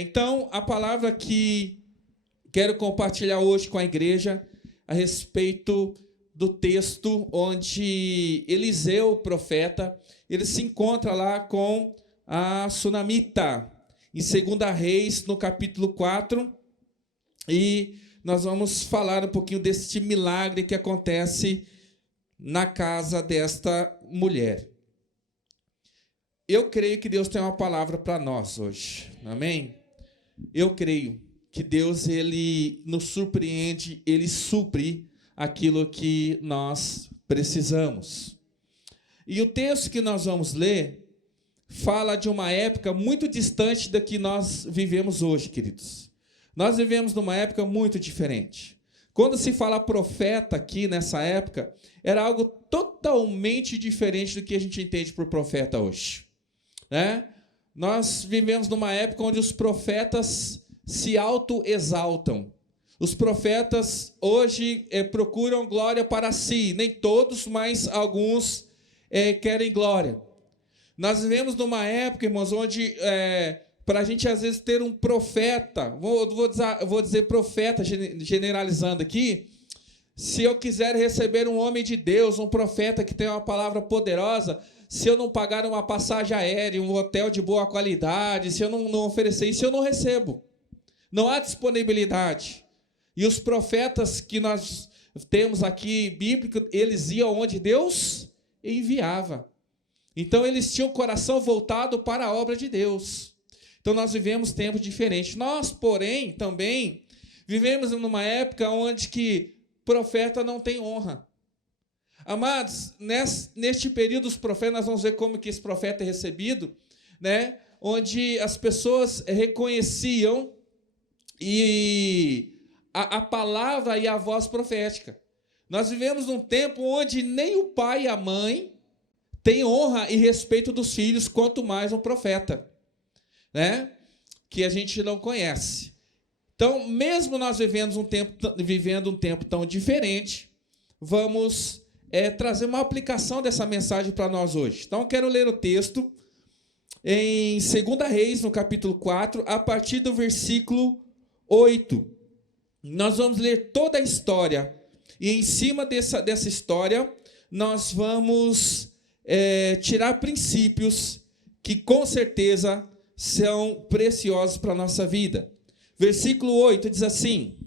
Então, a palavra que quero compartilhar hoje com a igreja a respeito do texto onde Eliseu, o profeta, ele se encontra lá com a sunamita, em 2 Reis, no capítulo 4, e nós vamos falar um pouquinho deste milagre que acontece na casa desta mulher. Eu creio que Deus tem uma palavra para nós hoje, amém? Eu creio que Deus, ele nos surpreende, ele supre aquilo que nós precisamos. E o texto que nós vamos ler fala de uma época muito distante da que nós vivemos hoje, queridos. Nós vivemos numa época muito diferente. Quando se fala profeta aqui nessa época, era algo totalmente diferente do que a gente entende por profeta hoje, né? Nós vivemos numa época onde os profetas se autoexaltam. Os profetas hoje procuram glória para si. Nem todos, mas alguns querem glória. Nós vivemos numa época, irmãos, onde para a gente às vezes ter um profeta, vou dizer profeta generalizando aqui, se eu quiser receber um homem de Deus, um profeta que tem uma palavra poderosa, se eu não pagar uma passagem aérea, um hotel de boa qualidade, se eu não oferecer isso, eu não recebo. Não há disponibilidade. E os profetas que nós temos aqui, bíblicos, eles iam onde Deus enviava. Então, eles tinham o coração voltado para a obra de Deus. Então, nós vivemos tempos diferentes. Nós, porém, também vivemos numa época onde que profeta não tem honra. Amados, neste período dos profetas, nós vamos ver como que esse profeta é recebido, né? Onde as pessoas reconheciam a palavra e a voz profética. Nós vivemos num tempo onde nem o pai e a mãe têm honra e respeito dos filhos, quanto mais um profeta, né? Que a gente não conhece. Então, mesmo nós vivendo um tempo tão diferente, vamos trazer uma aplicação dessa mensagem para nós hoje. Então, eu quero ler o texto em 2 Reis, no capítulo 4, a partir do versículo 8. Nós vamos ler toda a história. E em cima dessa história, nós vamos tirar princípios que, com certeza, são preciosos para a nossa vida. Versículo 8 diz assim: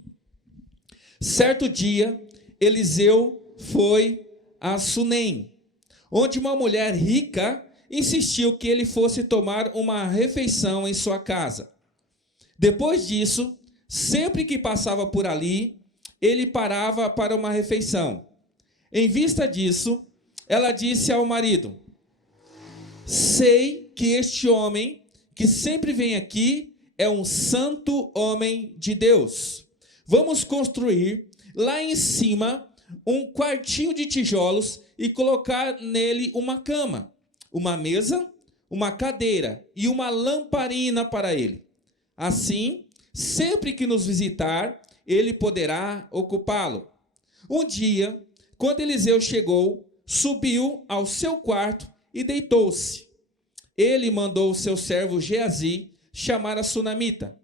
certo dia, Eliseu foi a Sunem, onde uma mulher rica insistiu que ele fosse tomar uma refeição em sua casa. Depois disso, sempre que passava por ali, ele parava para uma refeição. Em vista disso, ela disse ao marido: sei que este homem que sempre vem aqui é um santo homem de Deus. Vamos construir lá em cima um quartinho de tijolos e colocar nele uma cama, uma mesa, uma cadeira e uma lamparina para ele. Assim, sempre que nos visitar, ele poderá ocupá-lo. Um dia, quando Eliseu chegou, subiu ao seu quarto e deitou-se. Ele mandou o seu servo Geazi chamar a sunamita.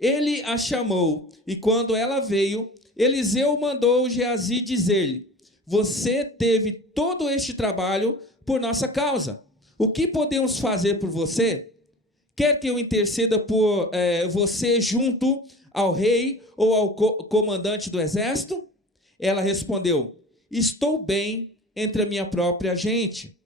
Ele a chamou, e quando ela veio, Eliseu mandou Geazi dizer-lhe: você teve todo este trabalho por nossa causa. O que podemos fazer por você? Quer que eu interceda por você junto ao rei ou ao comandante do exército? Ela respondeu: estou bem entre a minha própria gente.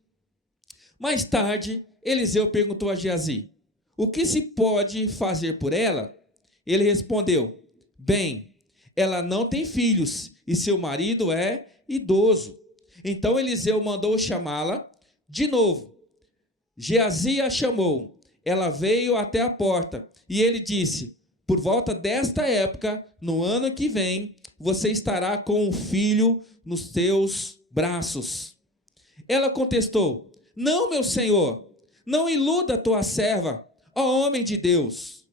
Mais tarde, Eliseu perguntou a Geazi: o que se pode fazer por ela? Ele respondeu: bem, ela não tem filhos e seu marido é idoso. Então Eliseu mandou chamá-la de novo. Geazi a chamou. Ela veio até a porta e ele disse: por volta desta época, no ano que vem, você estará com um filho nos teus braços. Ela contestou: não, meu senhor, não iluda a tua serva, ó homem de Deus.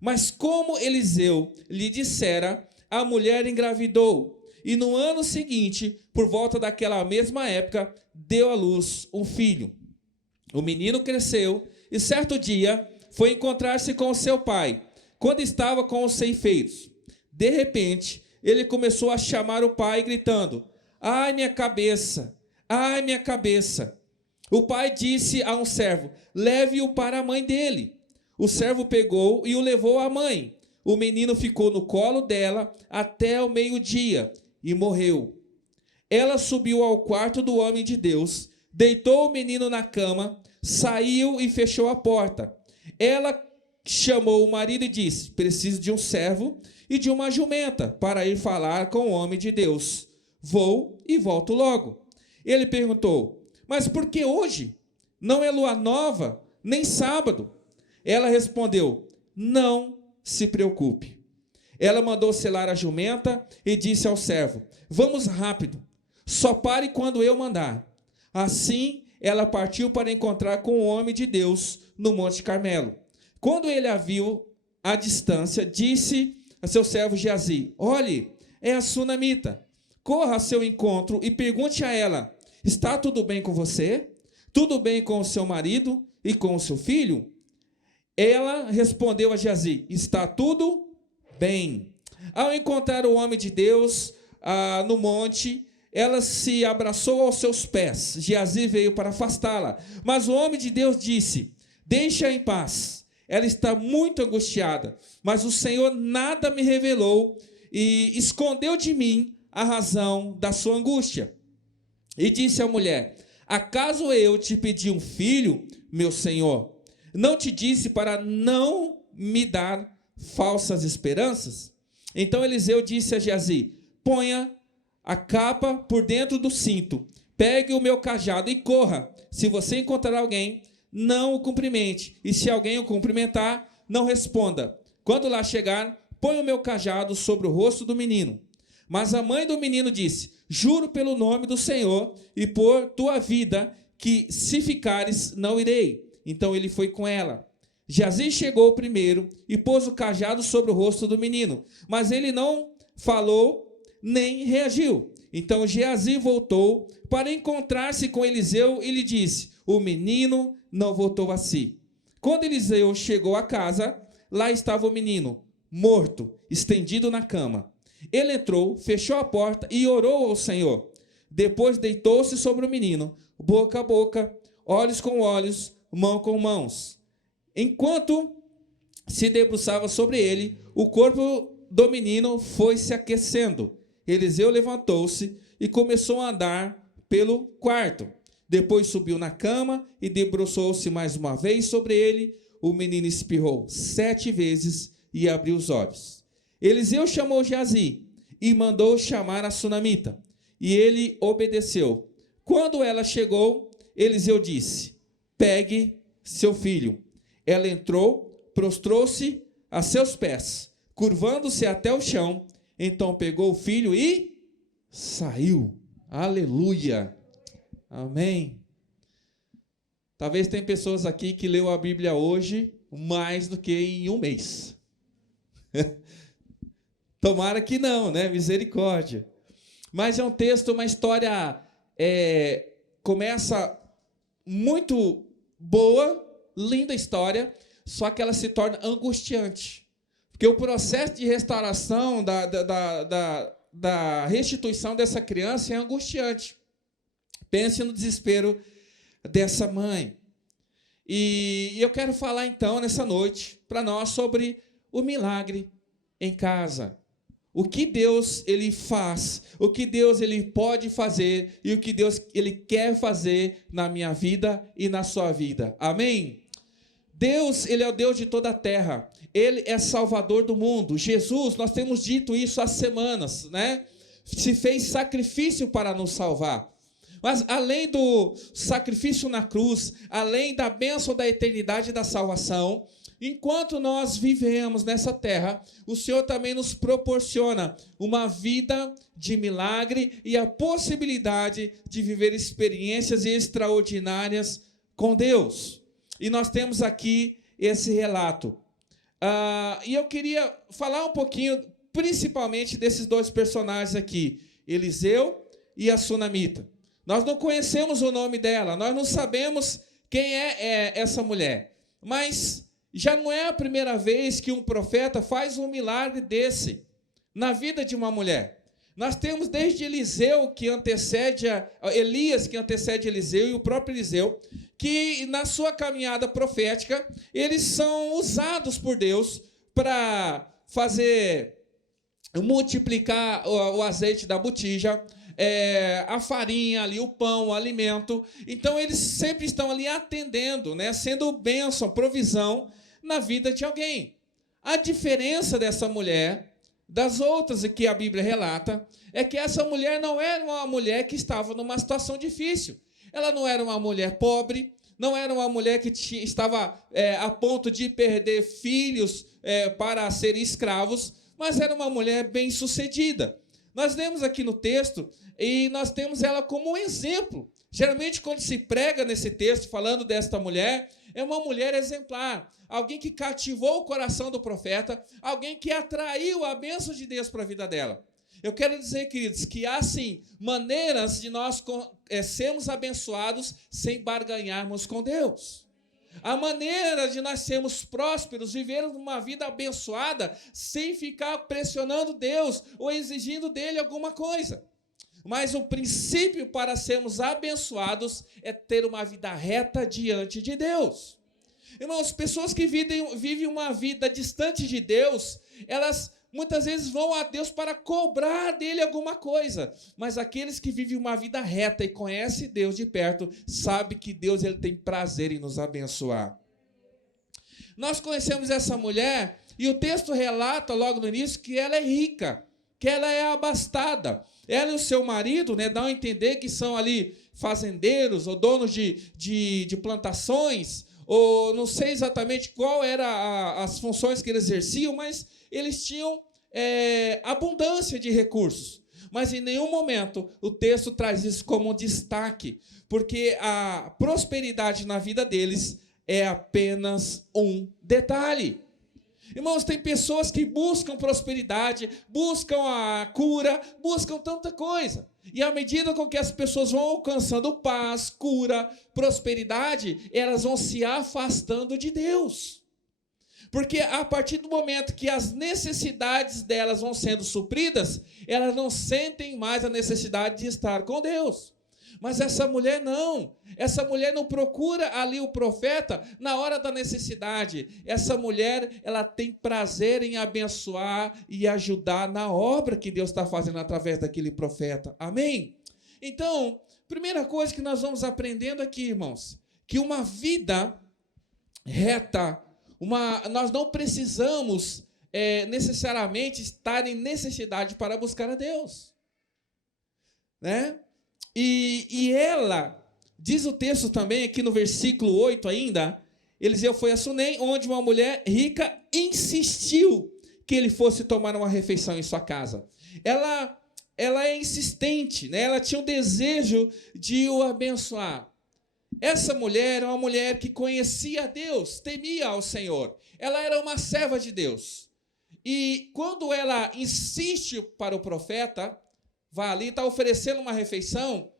Mas como Eliseu lhe dissera, a mulher engravidou, e no ano seguinte, por volta daquela mesma época, deu à luz um filho. O menino cresceu, e certo dia, foi encontrar-se com seu pai, quando estava com os ceifeiros. De repente, ele começou a chamar o pai, gritando: ai, minha cabeça! Ai, minha cabeça! O pai disse a um servo: leve-o para a mãe dele. O servo pegou e o levou à mãe. O menino ficou no colo dela até o meio-dia e morreu. Ela subiu ao quarto do homem de Deus, deitou o menino na cama, saiu e fechou a porta. Ela chamou o marido e disse: preciso de um servo e de uma jumenta para ir falar com o homem de Deus. Vou e volto logo. Ele perguntou: mas por que hoje? Não é lua nova, nem sábado. Ela respondeu: não se preocupe. Ela mandou selar a jumenta e disse ao servo: vamos rápido, só pare quando eu mandar. Assim, ela partiu para encontrar com o homem de Deus no Monte Carmelo. Quando ele a viu à distância, disse a seu servo Geazi: olhe, é a sunamita. Corra a seu encontro e pergunte a ela: está tudo bem com você? Tudo bem com o seu marido e com o seu filho? Ela respondeu a Geazi: está tudo bem. Ao encontrar o homem de Deus no monte, ela se abraçou aos seus pés. Geazi veio para afastá-la, mas o homem de Deus disse: deixa-a em paz. Ela está muito angustiada, mas o Senhor nada me revelou e escondeu de mim a razão da sua angústia. E disse à mulher: acaso eu te pedi um filho, meu senhor? Não te disse para não me dar falsas esperanças? Então Eliseu disse a Geazi: ponha a capa por dentro do cinto, pegue o meu cajado e corra. Se você encontrar alguém, não o cumprimente, e se alguém o cumprimentar, não responda. Quando lá chegar, põe o meu cajado sobre o rosto do menino. Mas a mãe do menino disse: juro pelo nome do Senhor e por tua vida, que se ficares, não irei. Então ele foi com ela. Geazi chegou primeiro e pôs o cajado sobre o rosto do menino, mas ele não falou nem reagiu. Então Geazi voltou para encontrar-se com Eliseu e lhe disse: o menino não voltou a si. Quando Eliseu chegou à casa, lá estava o menino, morto, estendido na cama. Ele entrou, fechou a porta e orou ao Senhor. Depois deitou-se sobre o menino, boca a boca, olhos com olhos, mão com mãos. Enquanto se debruçava sobre ele, o corpo do menino foi se aquecendo. Eliseu levantou-se e começou a andar pelo quarto. Depois subiu na cama e debruçou-se mais uma vez sobre ele. O menino espirrou 7 vezes e abriu os olhos. Eliseu chamou Geazi e mandou chamar a sunamita, e ele obedeceu. Quando ela chegou, Eliseu disse: pegue seu filho. Ela entrou, prostrou-se a seus pés, curvando-se até o chão. Então pegou o filho e saiu. Aleluia. Amém. Talvez tem pessoas aqui que leu a Bíblia hoje mais do que em um mês. Tomara que não, né? Misericórdia. Mas é um texto, uma história, começa muito boa, linda história, só que ela se torna angustiante. Porque o processo de restauração, da restituição dessa criança é angustiante. Pense no desespero dessa mãe. E eu quero falar então, nessa noite, para nós sobre o milagre em casa. O que Deus ele faz, o que Deus ele pode fazer e o que Deus ele quer fazer na minha vida e na sua vida. Amém? Deus, ele é o Deus de toda a terra. Ele é Salvador do mundo. Jesus, nós temos dito isso há semanas, né? Se fez sacrifício para nos salvar. Mas além do sacrifício na cruz, além da bênção da eternidade e da salvação, enquanto nós vivemos nessa terra, o Senhor também nos proporciona uma vida de milagre e a possibilidade de viver experiências extraordinárias com Deus. E nós temos aqui esse relato. E eu queria falar um pouquinho, principalmente desses dois personagens aqui, Eliseu e a sunamita. Nós não conhecemos o nome dela, nós não sabemos quem é essa mulher, mas Já não é a primeira vez que um profeta faz um milagre desse na vida de uma mulher. Nós temos desde Elias, que antecede Eliseu, e o próprio Eliseu, que na sua caminhada profética, eles são usados por Deus para fazer multiplicar o azeite da botija, a farinha ali, o pão, o alimento. Então eles sempre estão ali atendendo, né, sendo bênção, provisão na vida de alguém. A diferença dessa mulher das outras que a Bíblia relata é que essa mulher não era uma mulher que estava numa situação difícil. Ela não era uma mulher pobre, não era uma mulher que estava a ponto de perder filhos para serem escravos, mas era uma mulher bem-sucedida. Nós lemos aqui no texto e nós temos ela como um exemplo. Geralmente, quando se prega nesse texto falando desta mulher, é uma mulher exemplar, alguém que cativou o coração do profeta, alguém que atraiu a bênção de Deus para a vida dela. Eu quero dizer, queridos, que há, sim, maneiras de nós sermos abençoados sem barganharmos com Deus. Há maneira de nós sermos prósperos, vivermos uma vida abençoada, sem ficar pressionando Deus ou exigindo dele alguma coisa. Mas o princípio para sermos abençoados é ter uma vida reta diante de Deus. Irmãos, pessoas que vivem uma vida distante de Deus, elas muitas vezes vão a Deus para cobrar dele alguma coisa. Mas aqueles que vivem uma vida reta e conhecem Deus de perto, sabem que Deus ele tem prazer em nos abençoar. Nós conhecemos essa mulher e o texto relata logo no início que ela é rica, que ela é abastada. Ela e o seu marido, né, dão a entender que são ali fazendeiros ou donos de plantações, ou não sei exatamente qual eram as funções que eles exerciam, mas eles tinham abundância de recursos. Mas em nenhum momento o texto traz isso como um destaque, porque a prosperidade na vida deles é apenas um detalhe. Irmãos, tem pessoas que buscam prosperidade, buscam a cura, buscam tanta coisa. E à medida com que as pessoas vão alcançando paz, cura, prosperidade, elas vão se afastando de Deus. Porque a partir do momento que as necessidades delas vão sendo supridas, elas não sentem mais a necessidade de estar com Deus. Mas essa mulher não procura ali o profeta na hora da necessidade. Essa mulher, ela tem prazer em abençoar e ajudar na obra que Deus está fazendo através daquele profeta. Amém? Então, primeira coisa que nós vamos aprendendo aqui, irmãos, que uma vida reta, nós não precisamos necessariamente estar em necessidade para buscar a Deus, né? E ela, diz o texto também, aqui no versículo 8 ainda, Eliseu foi a Sunem, onde uma mulher rica insistiu que ele fosse tomar uma refeição em sua casa. Ela é insistente, né? Ela tinha um desejo de o abençoar. Essa mulher é uma mulher que conhecia Deus, temia ao Senhor. Ela era uma serva de Deus. E quando ela insiste para o profeta, vai ali, está oferecendo uma refeição,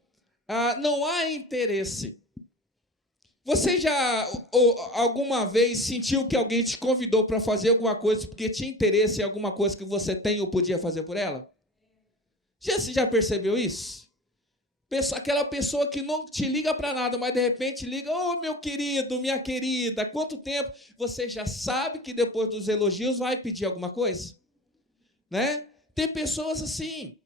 não há interesse. Você já alguma vez sentiu que alguém te convidou para fazer alguma coisa porque tinha interesse em alguma coisa que você tem ou podia fazer por ela? Você já percebeu isso? Aquela pessoa que não te liga para nada, mas de repente liga, meu querido, minha querida, quanto tempo? Você já sabe que depois dos elogios vai pedir alguma coisa, né? Tem pessoas assim.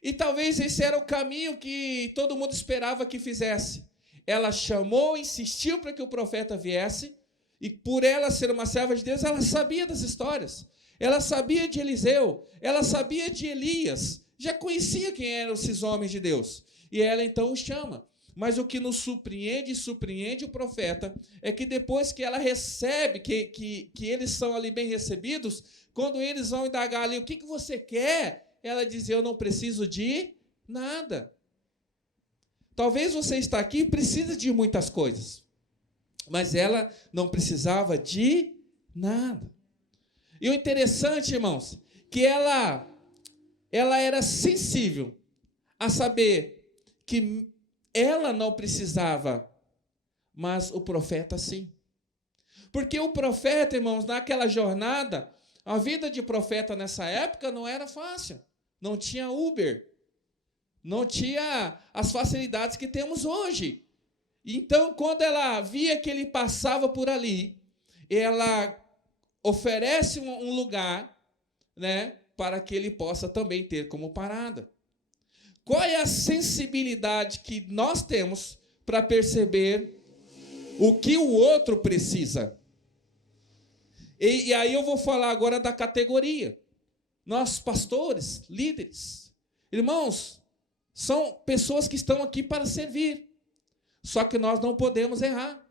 E talvez esse era o caminho que todo mundo esperava que fizesse. Ela chamou, insistiu para que o profeta viesse, e por ela ser uma serva de Deus, ela sabia das histórias. Ela sabia de Eliseu, ela sabia de Elias, já conhecia quem eram esses homens de Deus. E ela então o chama. Mas o que nos surpreende o profeta, é que depois que ela recebe, que eles são ali bem recebidos, quando eles vão indagar ali, o que você quer? Ela diz, eu não preciso de nada. Talvez você está aqui e precisa de muitas coisas, mas ela não precisava de nada. E o interessante, irmãos, que ela era sensível a saber que ela não precisava, mas o profeta sim. Porque o profeta, irmãos, naquela jornada, a vida de profeta nessa época não era fácil. Não tinha Uber. Não tinha as facilidades que temos hoje. Então, quando ela via que ele passava por ali, ela oferece um lugar, né, para que ele possa também ter como parada. Qual é a sensibilidade que nós temos para perceber o que o outro precisa? E aí eu vou falar agora da categoria. Nós, pastores, líderes, irmãos, são pessoas que estão aqui para servir. Só que nós não podemos errar.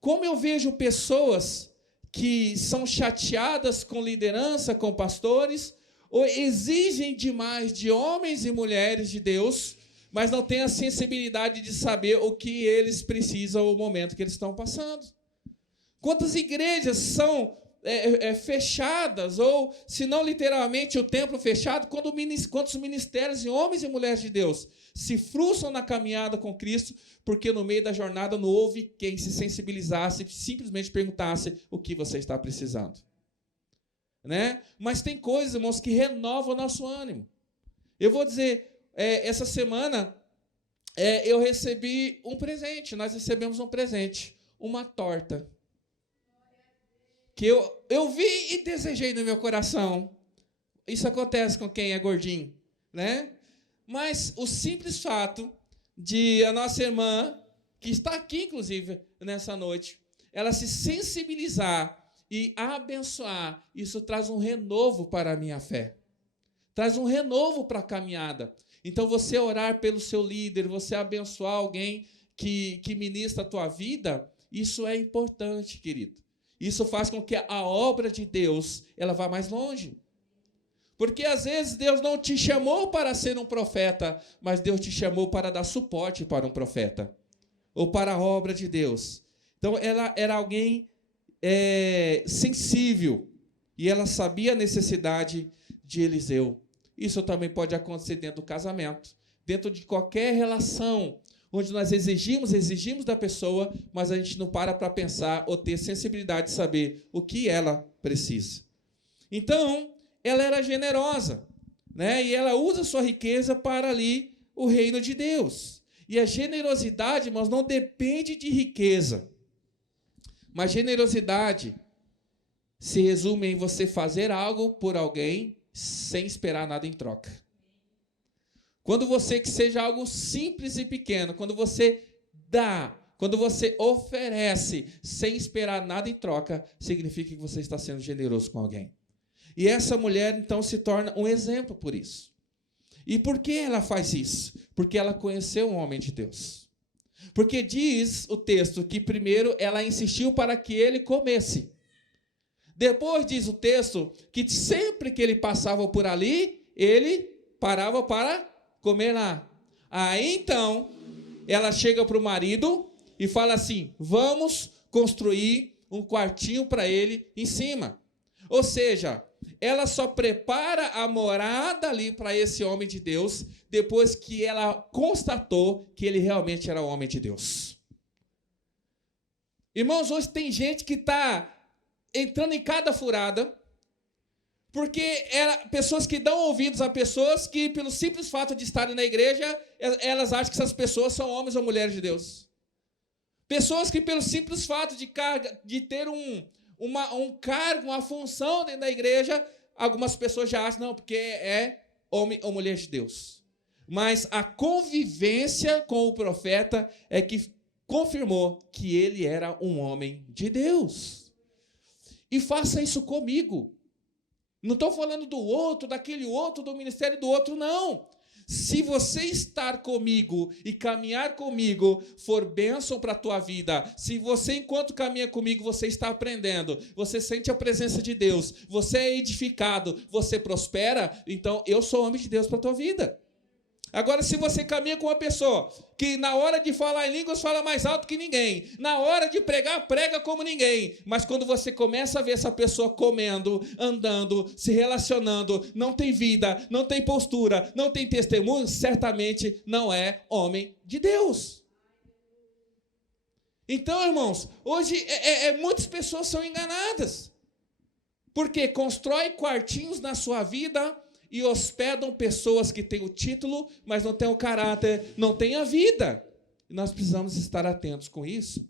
Como eu vejo pessoas que são chateadas com liderança, com pastores, ou exigem demais de homens e mulheres de Deus, mas não têm a sensibilidade de saber o que eles precisam, o momento que eles estão passando. Quantas igrejas são fechadas, ou, se não literalmente, o templo fechado, quantos ministérios de homens e mulheres de Deus se frustram na caminhada com Cristo, porque no meio da jornada não houve quem se sensibilizasse, simplesmente perguntasse o que você está precisando. Né? Mas tem coisas, irmãos, que renovam o nosso ânimo. Eu vou dizer, essa semana eu recebi um presente, nós recebemos um presente, uma torta, que eu vi e desejei no meu coração. Isso acontece com quem é gordinho, né? Mas o simples fato de a nossa irmã, que está aqui, inclusive, nessa noite, ela se sensibilizar e abençoar, isso traz um renovo para a minha fé. Traz um renovo para a caminhada. Então, você orar pelo seu líder, você abençoar alguém que ministra a tua vida, isso é importante, querido. Isso faz com que a obra de Deus ela vá mais longe. Porque, às vezes, Deus não te chamou para ser um profeta, mas Deus te chamou para dar suporte para um profeta, ou para a obra de Deus. Então, ela era alguém sensível, e ela sabia a necessidade de Eliseu. Isso também pode acontecer dentro do casamento, dentro de qualquer relação, onde nós exigimos da pessoa, mas a gente não para pensar ou ter sensibilidade de saber o que ela precisa. Então, ela era generosa, né? E ela usa sua riqueza para ali o reino de Deus. E a generosidade, irmãos, não depende de riqueza. Mas generosidade se resume em você fazer algo por alguém sem esperar nada em troca. Quando você, que seja algo simples e pequeno, quando você dá, quando você oferece sem esperar nada em troca, significa que você está sendo generoso com alguém. E essa mulher, então, se torna um exemplo por isso. E por que ela faz isso? Porque ela conheceu um homem de Deus. Porque diz o texto que primeiro ela insistiu para que ele comesse. Depois diz o texto que sempre que ele passava por ali, ele parava para comer lá. Aí então, ela chega para o marido e fala assim: vamos construir um quartinho para ele em cima. Ou seja, ela só prepara a morada ali para esse homem de Deus depois que ela constatou que ele realmente era o homem de Deus. Irmãos, hoje tem gente que está entrando em cada furada, porque pessoas que dão ouvidos a pessoas que, pelo simples fato de estarem na igreja, elas acham que essas pessoas são homens ou mulheres de Deus. Pessoas que, pelo simples fato de ter um cargo, uma função dentro da igreja, algumas pessoas já acham, não, porque é homem ou mulher de Deus. Mas a convivência com o profeta é que confirmou que ele era um homem de Deus. E faça isso comigo. Não estou falando do outro, daquele outro, do ministério do outro, não. Se você estar comigo e caminhar comigo, for bênção para a tua vida, se você, enquanto caminha comigo, você está aprendendo, você sente a presença de Deus, você é edificado, você prospera, então eu sou homem de Deus para a tua vida. Agora, se você caminha com uma pessoa que na hora de falar em línguas fala mais alto que ninguém, na hora de pregar, prega como ninguém, mas quando você começa a ver essa pessoa comendo, andando, se relacionando, não tem vida, não tem postura, não tem testemunho, certamente não é homem de Deus. Então, irmãos, hoje muitas pessoas são enganadas. Porque constrói quartinhos na sua vida e hospedam pessoas que têm o título, mas não têm o caráter, não têm a vida. E nós precisamos estar atentos com isso.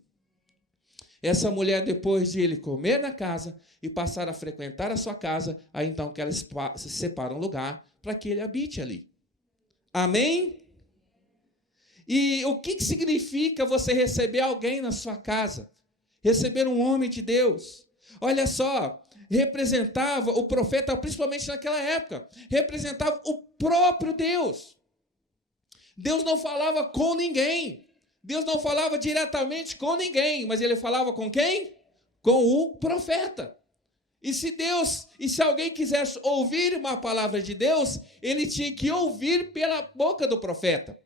Essa mulher, depois de ele comer na casa e passar a frequentar a sua casa, aí então que ela se separa um lugar para que ele habite ali. Amém? E o que significa você receber alguém na sua casa? Receber um homem de Deus. Olha só, representava o profeta, principalmente naquela época, representava o próprio Deus. Deus não falava com ninguém. Deus não falava diretamente com ninguém, mas ele falava com quem? Com o profeta. E se alguém quisesse ouvir uma palavra de Deus, ele tinha que ouvir pela boca do profeta.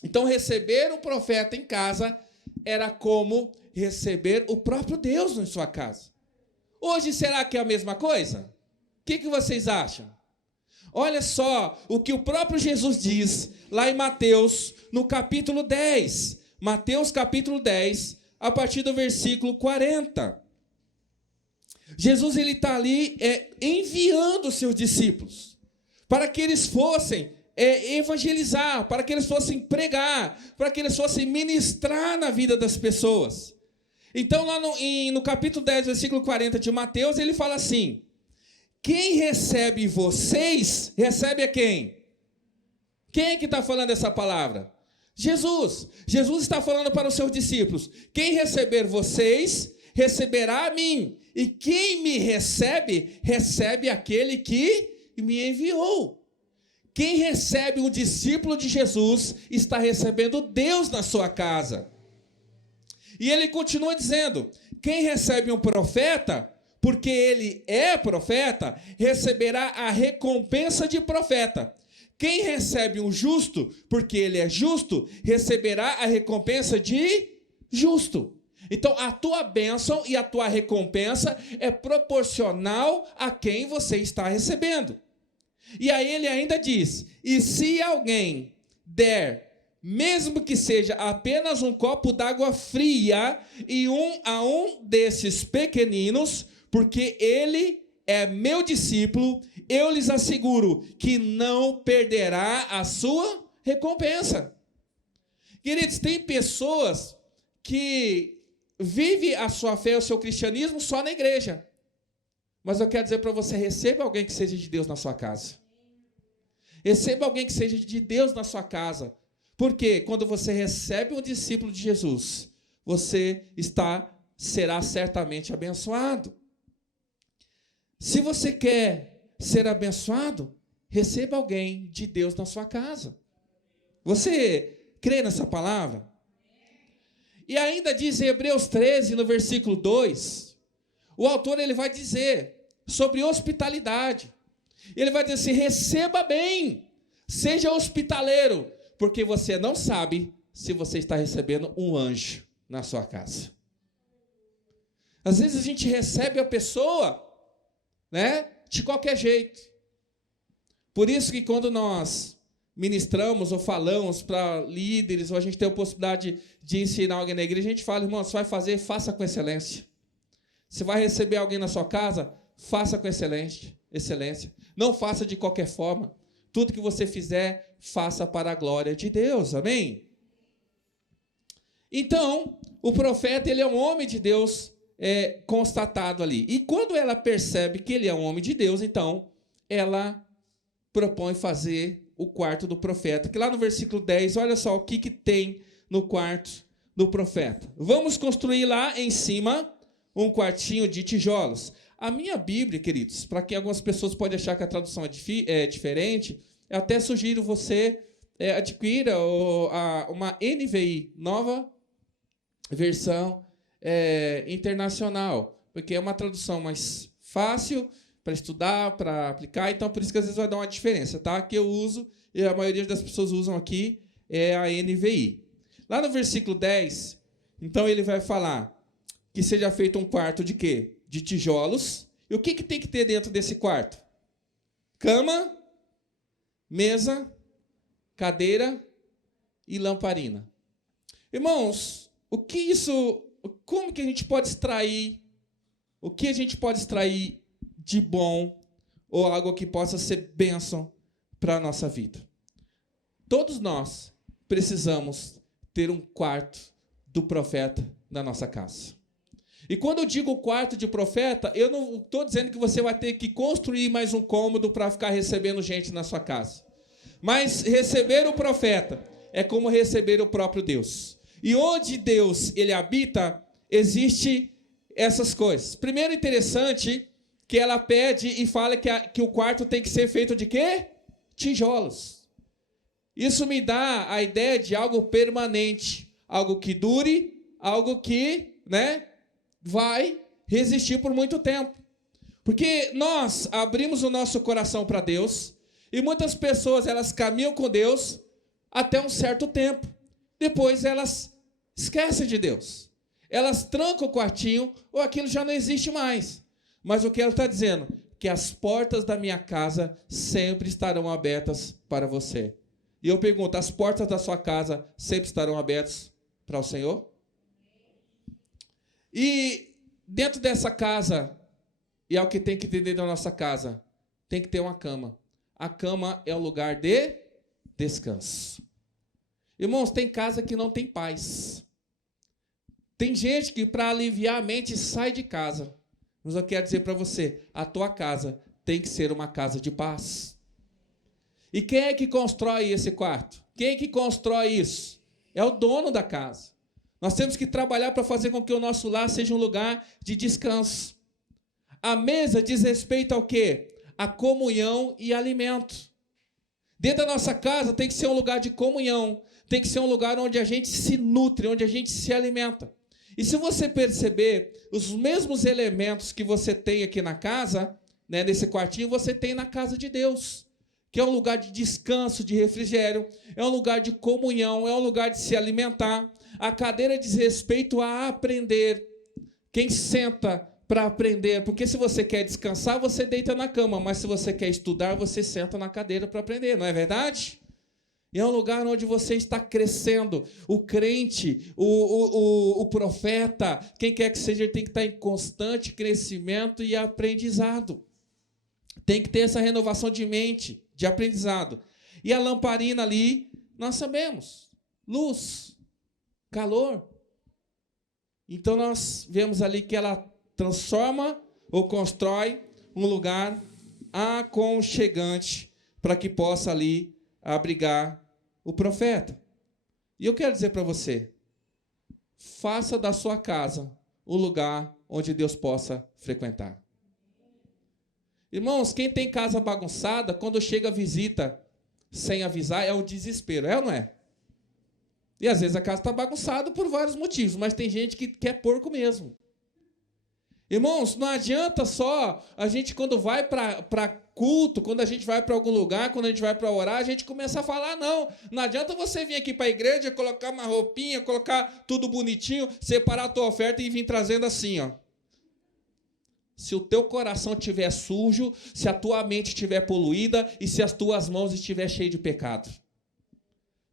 Então, receber um profeta em casa era como receber o próprio Deus em sua casa. Hoje, será que é a mesma coisa? O que vocês acham? Olha só o que o próprio Jesus diz lá em Mateus, no capítulo 10. Mateus, capítulo 10, a partir do versículo 40. Jesus está ali enviando os seus discípulos para que eles fossem evangelizar, para que eles fossem pregar, para que eles fossem ministrar na vida das pessoas. Então, lá no capítulo 10, versículo 40 de Mateus, ele fala assim: quem recebe vocês, recebe a quem? Quem é que está falando essa palavra? Jesus. Jesus está falando para os seus discípulos: quem receber vocês, receberá a mim. E quem me recebe, recebe aquele que me enviou. Quem recebe um discípulo de Jesus, está recebendo Deus na sua casa. E ele continua dizendo: quem recebe um profeta, porque ele é profeta, receberá a recompensa de profeta. Quem recebe um justo, porque ele é justo, receberá a recompensa de justo. Então, a tua bênção e a tua recompensa é proporcional a quem você está recebendo. E aí ele ainda diz: e se alguém der, mesmo que seja apenas um copo d'água fria, a um desses pequeninos, porque ele é meu discípulo, eu lhes asseguro que não perderá a sua recompensa. Queridos, tem pessoas que vivem a sua fé, o seu cristianismo só na igreja. Mas eu quero dizer para você: receba alguém que seja de Deus na sua casa. Receba alguém que seja de Deus na sua casa. Porque quando você recebe um discípulo de Jesus, você será certamente abençoado. Se você quer ser abençoado, receba alguém de Deus na sua casa. Você crê nessa palavra? E ainda diz em Hebreus 13, no versículo 2, o autor ele vai dizer sobre hospitalidade. Ele vai dizer assim: receba bem, seja hospitaleiro, porque você não sabe se você está recebendo um anjo na sua casa. Às vezes a gente recebe a pessoa, de qualquer jeito. Por isso que quando nós ministramos ou falamos para líderes, ou a gente tem a possibilidade de ensinar alguém na igreja, a gente fala: irmão, você vai fazer, faça com excelência. Você vai receber alguém na sua casa, faça com excelência. Não faça de qualquer forma. Tudo que você fizer, faça para a glória de Deus. Amém? Então, o profeta, ele é um homem de Deus constatado ali. E quando ela percebe que ele é um homem de Deus, então, ela propõe fazer o quarto do profeta. Que lá no versículo 10, olha só o que tem no quarto do profeta. Vamos construir lá em cima um quartinho de tijolos. A minha Bíblia, queridos, para que algumas pessoas podem achar que a tradução é diferente, eu até sugiro você adquira uma NVI, nova versão internacional, porque é uma tradução mais fácil para estudar, para aplicar, então por isso que às vezes vai dar uma diferença, tá? Que eu uso, e a maioria das pessoas usam aqui, é a NVI. Lá no versículo 10, então ele vai falar que seja feito um quarto de quê? De tijolos. E o que tem que ter dentro desse quarto? Cama, mesa, cadeira e lamparina. Irmãos, como que a gente pode extrair, o que a gente pode extrair de bom ou algo que possa ser bênção para a nossa vida? Todos nós precisamos ter um quarto do profeta na nossa casa. E quando eu digo quarto de profeta, eu não estou dizendo que você vai ter que construir mais um cômodo para ficar recebendo gente na sua casa. Mas receber o profeta é como receber o próprio Deus. E onde Deus ele habita, existe essas coisas. Primeiro, interessante que ela pede e fala que o quarto tem que ser feito de quê? Tijolos. Isso me dá a ideia de algo permanente, algo que dure, algo que, vai resistir por muito tempo. Porque nós abrimos o nosso coração para Deus e muitas pessoas elas caminham com Deus até um certo tempo. Depois elas esquecem de Deus. Elas trancam o quartinho ou aquilo já não existe mais. Mas o que ela está dizendo? Que as portas da minha casa sempre estarão abertas para você. E eu pergunto, as portas da sua casa sempre estarão abertas para o Senhor? E dentro dessa casa, e é o que tem que ter dentro da nossa casa, tem que ter uma cama. A cama é o lugar de descanso. Irmãos, tem casa que não tem paz. Tem gente que, para aliviar a mente, sai de casa. Mas eu quero dizer para você, a tua casa tem que ser uma casa de paz. E quem é que constrói esse quarto? Quem é que constrói isso? É o dono da casa. Nós temos que trabalhar para fazer com que o nosso lar seja um lugar de descanso. A mesa diz respeito ao quê? A comunhão e alimento. Dentro da nossa casa tem que ser um lugar de comunhão. Tem que ser um lugar onde a gente se nutre, onde a gente se alimenta. E se você perceber, os mesmos elementos que você tem aqui na casa, nesse quartinho, você tem na casa de Deus. Que é um lugar de descanso, de refrigério, é um lugar de comunhão, é um lugar de se alimentar. A cadeira diz respeito a aprender. Quem senta para aprender, porque se você quer descansar, você deita na cama, mas se você quer estudar, você senta na cadeira para aprender, não é verdade? E é um lugar onde você está crescendo. O crente, o profeta, quem quer que seja, ele tem que estar em constante crescimento e aprendizado. Tem que ter essa renovação de mente, de aprendizado. E a lamparina ali, nós sabemos, luz, calor. Então nós vemos ali que ela transforma ou constrói um lugar aconchegante para que possa ali abrigar o profeta. E eu quero dizer para você, faça da sua casa o lugar onde Deus possa frequentar. Irmãos, quem tem casa bagunçada, quando chega a visita sem avisar, é um desespero, é ou não é? E às vezes a casa está bagunçada por vários motivos, mas tem gente que quer porco mesmo. Irmãos, não adianta só a gente, quando vai para culto, quando a gente vai para algum lugar, quando a gente vai para orar, a gente começa a falar, não. Não adianta você vir aqui para a igreja, colocar uma roupinha, colocar tudo bonitinho, separar a tua oferta e vir trazendo assim, ó. Se o teu coração estiver sujo, se a tua mente estiver poluída e se as tuas mãos estiverem cheias de pecado.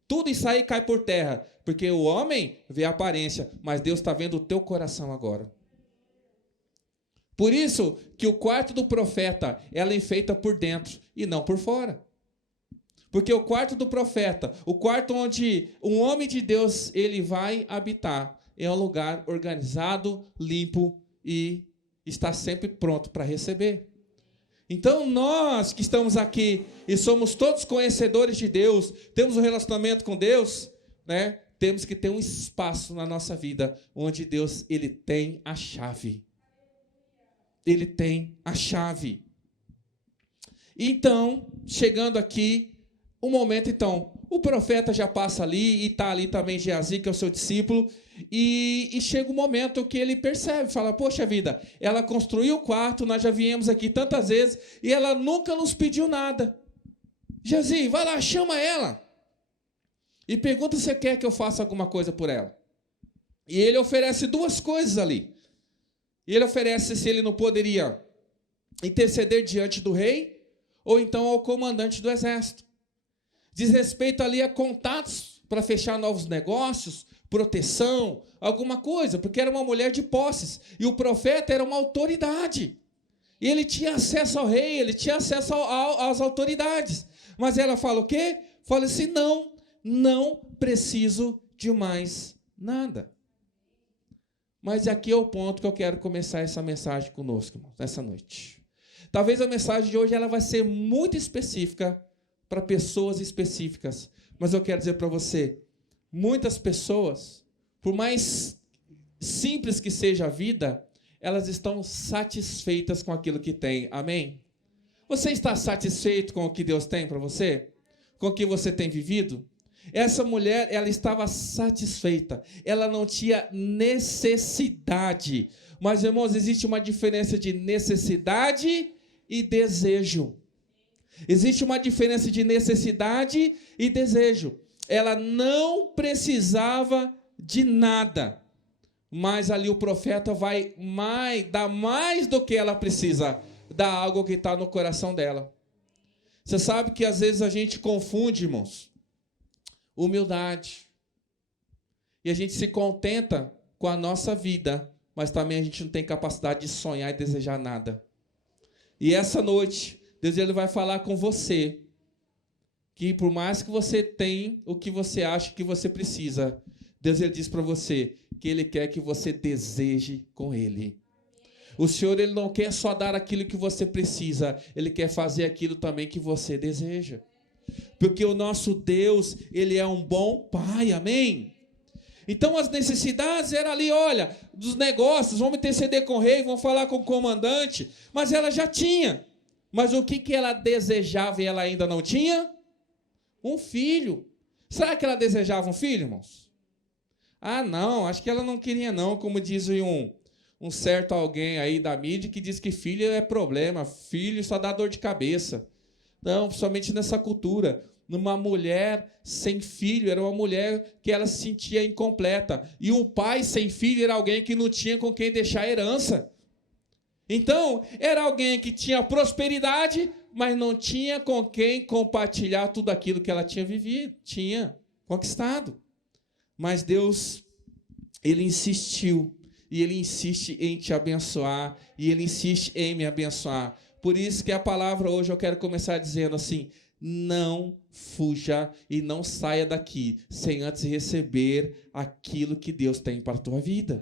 Tudo isso aí cai por terra, porque o homem vê a aparência, mas Deus está vendo o teu coração agora. Por isso que o quarto do profeta, ela é feita por dentro e não por fora. Porque o quarto do profeta, o quarto onde um homem de Deus ele vai habitar, é um lugar organizado, limpo e está sempre pronto para receber. Então nós que estamos aqui e somos todos conhecedores de Deus, temos um relacionamento com Deus, temos que ter um espaço na nossa vida onde Deus ele tem a chave. Ele tem a chave. Então, chegando aqui, o momento, então, o profeta já passa ali, e está ali também Geazi, que é o seu discípulo, e chega o momento que ele percebe, fala, poxa vida, ela construiu o quarto, nós já viemos aqui tantas vezes, e ela nunca nos pediu nada. Geazi, vai lá, chama ela, e pergunta se quer que eu faça alguma coisa por ela. E ele oferece duas coisas ali. E ele oferece se ele não poderia interceder diante do rei, ou então ao comandante do exército. Diz respeito ali a contatos para fechar novos negócios, proteção, alguma coisa, porque era uma mulher de posses. E o profeta era uma autoridade. E ele tinha acesso ao rei, ele tinha acesso às autoridades. Mas ela fala o quê? Fala assim, não preciso de mais nada. Mas aqui é o ponto que eu quero começar essa mensagem conosco, irmãos, nessa noite. Talvez a mensagem de hoje ela vai ser muito específica para pessoas específicas. Mas eu quero dizer para você, muitas pessoas, por mais simples que seja a vida, elas estão satisfeitas com aquilo que têm. Amém? Você está satisfeito com o que Deus tem para você? Com o que você tem vivido? Essa mulher, ela estava satisfeita. Ela não tinha necessidade. Mas, irmãos, existe uma diferença de necessidade e desejo. Existe uma diferença de necessidade e desejo. Ela não precisava de nada. Mas ali o profeta vai dar mais do que ela precisa. Dar algo que está no coração dela. Você sabe que às vezes a gente confunde, irmãos, humildade. E a gente se contenta com a nossa vida, mas também a gente não tem capacidade de sonhar e desejar nada. E essa noite, Deus ele vai falar com você, que por mais que você tenha o que você acha que você precisa, Deus ele diz para você que Ele quer que você deseje com Ele. O Senhor ele não quer só dar aquilo que você precisa, Ele quer fazer aquilo também que você deseja. Porque o nosso Deus, Ele é um bom Pai, amém? Então as necessidades eram ali, olha, dos negócios, vamos interceder com o rei, vamos falar com o comandante, mas ela já tinha. Mas o que ela desejava e ela ainda não tinha? Um filho. Será que ela desejava um filho, irmãos? Ah, não, acho que ela não queria não, como diz um certo alguém aí da mídia que diz que filho é problema, filho só dá dor de cabeça. Não, principalmente nessa cultura. Uma mulher sem filho era uma mulher que ela se sentia incompleta. E um pai sem filho era alguém que não tinha com quem deixar herança. Então, era alguém que tinha prosperidade, mas não tinha com quem compartilhar tudo aquilo que ela tinha vivido, tinha conquistado. Mas Deus, Ele insistiu, e Ele insiste em te abençoar, e Ele insiste em me abençoar. Por isso que a palavra hoje eu quero começar dizendo assim, não fuja e não saia daqui sem antes receber aquilo que Deus tem para a tua vida.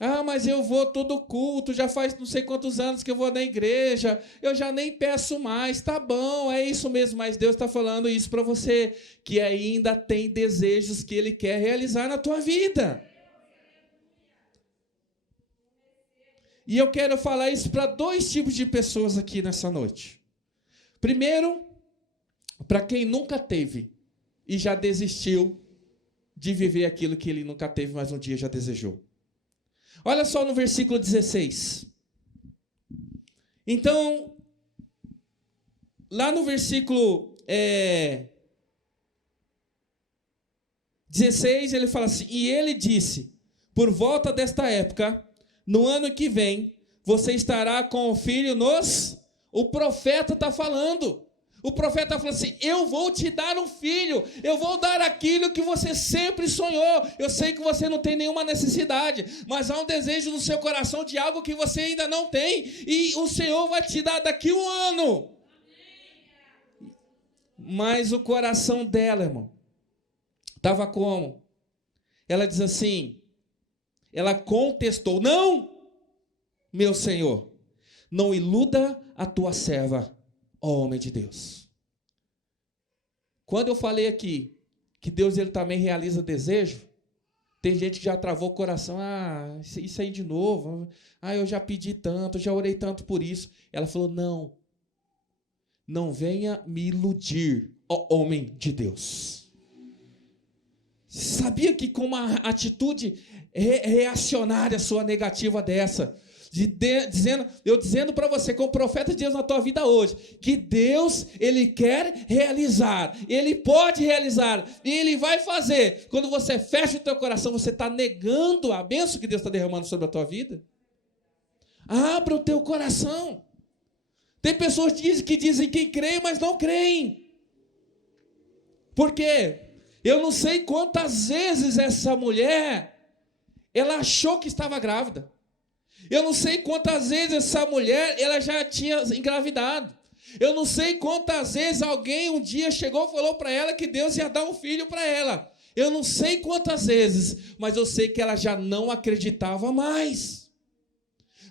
Ah, mas eu vou todo culto, já faz não sei quantos anos que eu vou na igreja, eu já nem peço mais, tá bom, é isso mesmo, mas Deus está falando isso para você, que ainda tem desejos que Ele quer realizar na tua vida. E eu quero falar isso para dois tipos de pessoas aqui nessa noite. Primeiro, para quem nunca teve e já desistiu de viver aquilo que ele nunca teve, mas um dia já desejou. Olha só no versículo 16. Então, lá no versículo 16, ele fala assim, e ele disse, por volta desta época, no ano que vem, você estará com o filho nos... O profeta está falando. O profeta falou assim, eu vou te dar um filho, eu vou dar aquilo que você sempre sonhou. Eu sei que você não tem nenhuma necessidade, mas há um desejo no seu coração de algo que você ainda não tem, e o Senhor vai te dar daqui um ano. Mas o coração dela, irmão, estava como? Ela diz assim, ela contestou, não, meu Senhor, não iluda a tua serva, ó homem de Deus. Quando eu falei aqui que Deus ele também realiza desejo, tem gente que já travou o coração, isso aí de novo, eu já pedi tanto, já orei tanto por isso. Ela falou, não venha me iludir, ó homem de Deus. Sabia que com uma atitude reacionária sua negativa dessa, dizendo para você, como profeta de Deus na tua vida hoje, que Deus, Ele quer realizar, Ele pode realizar, e Ele vai fazer. Quando você fecha o teu coração, você está negando a bênção que Deus está derramando sobre a tua vida. Abra o teu coração. Tem pessoas que dizem que creem, mas não creem. Por quê? Eu não sei quantas vezes essa mulher, ela achou que estava grávida. Eu não sei quantas vezes essa mulher, ela já tinha engravidado. Eu não sei quantas vezes alguém um dia chegou e falou para ela que Deus ia dar um filho para ela. Eu não sei quantas vezes, mas eu sei que ela já não acreditava mais.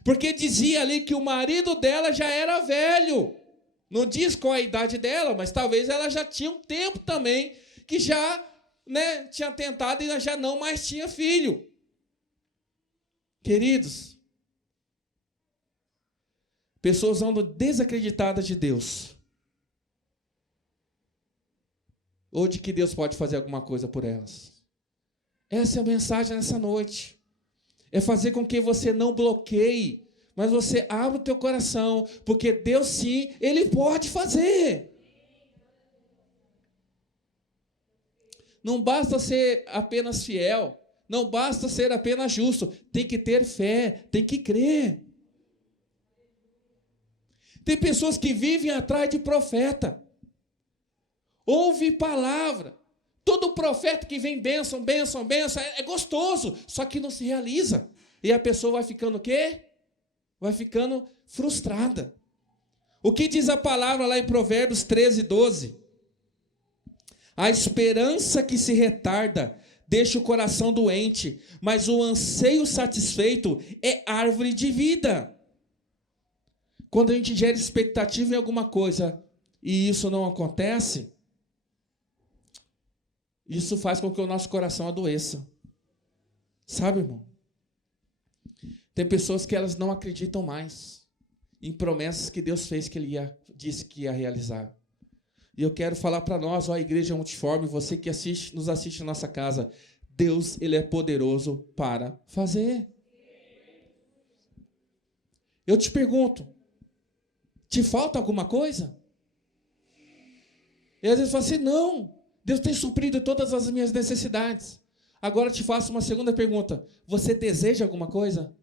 Porque dizia ali que o marido dela já era velho. Não diz qual a idade dela, mas talvez ela já tinha um tempo também que já, tinha tentado e já não mais tinha filho. Queridos, pessoas andam desacreditadas de Deus. Ou de que Deus pode fazer alguma coisa por elas. Essa é a mensagem nessa noite. É fazer com que você não bloqueie, mas você abra o teu coração, porque Deus sim, Ele pode fazer. Não basta ser apenas fiel, não basta ser apenas justo, tem que ter fé, tem que crer. Tem pessoas que vivem atrás de profeta, ouve palavra, todo profeta que vem bênção, bênção, bênção, é gostoso, só que não se realiza, e a pessoa vai ficando o quê? Vai ficando frustrada. O que diz a palavra lá em Provérbios 13, 12? A esperança que se retarda deixa o coração doente, mas o anseio satisfeito é árvore de vida. Quando a gente gera expectativa em alguma coisa e isso não acontece, isso faz com que o nosso coração adoeça. Sabe, irmão? Tem pessoas que elas não acreditam mais em promessas que Deus fez que Ele disse que ia realizar. E eu quero falar para nós, a Igreja Multiforme, você que nos assiste na nossa casa, Deus, Ele é poderoso para fazer. Eu te pergunto, te falta alguma coisa? E às vezes fala assim, não, Deus tem suprido todas as minhas necessidades. Agora eu te faço uma segunda pergunta, você deseja alguma coisa?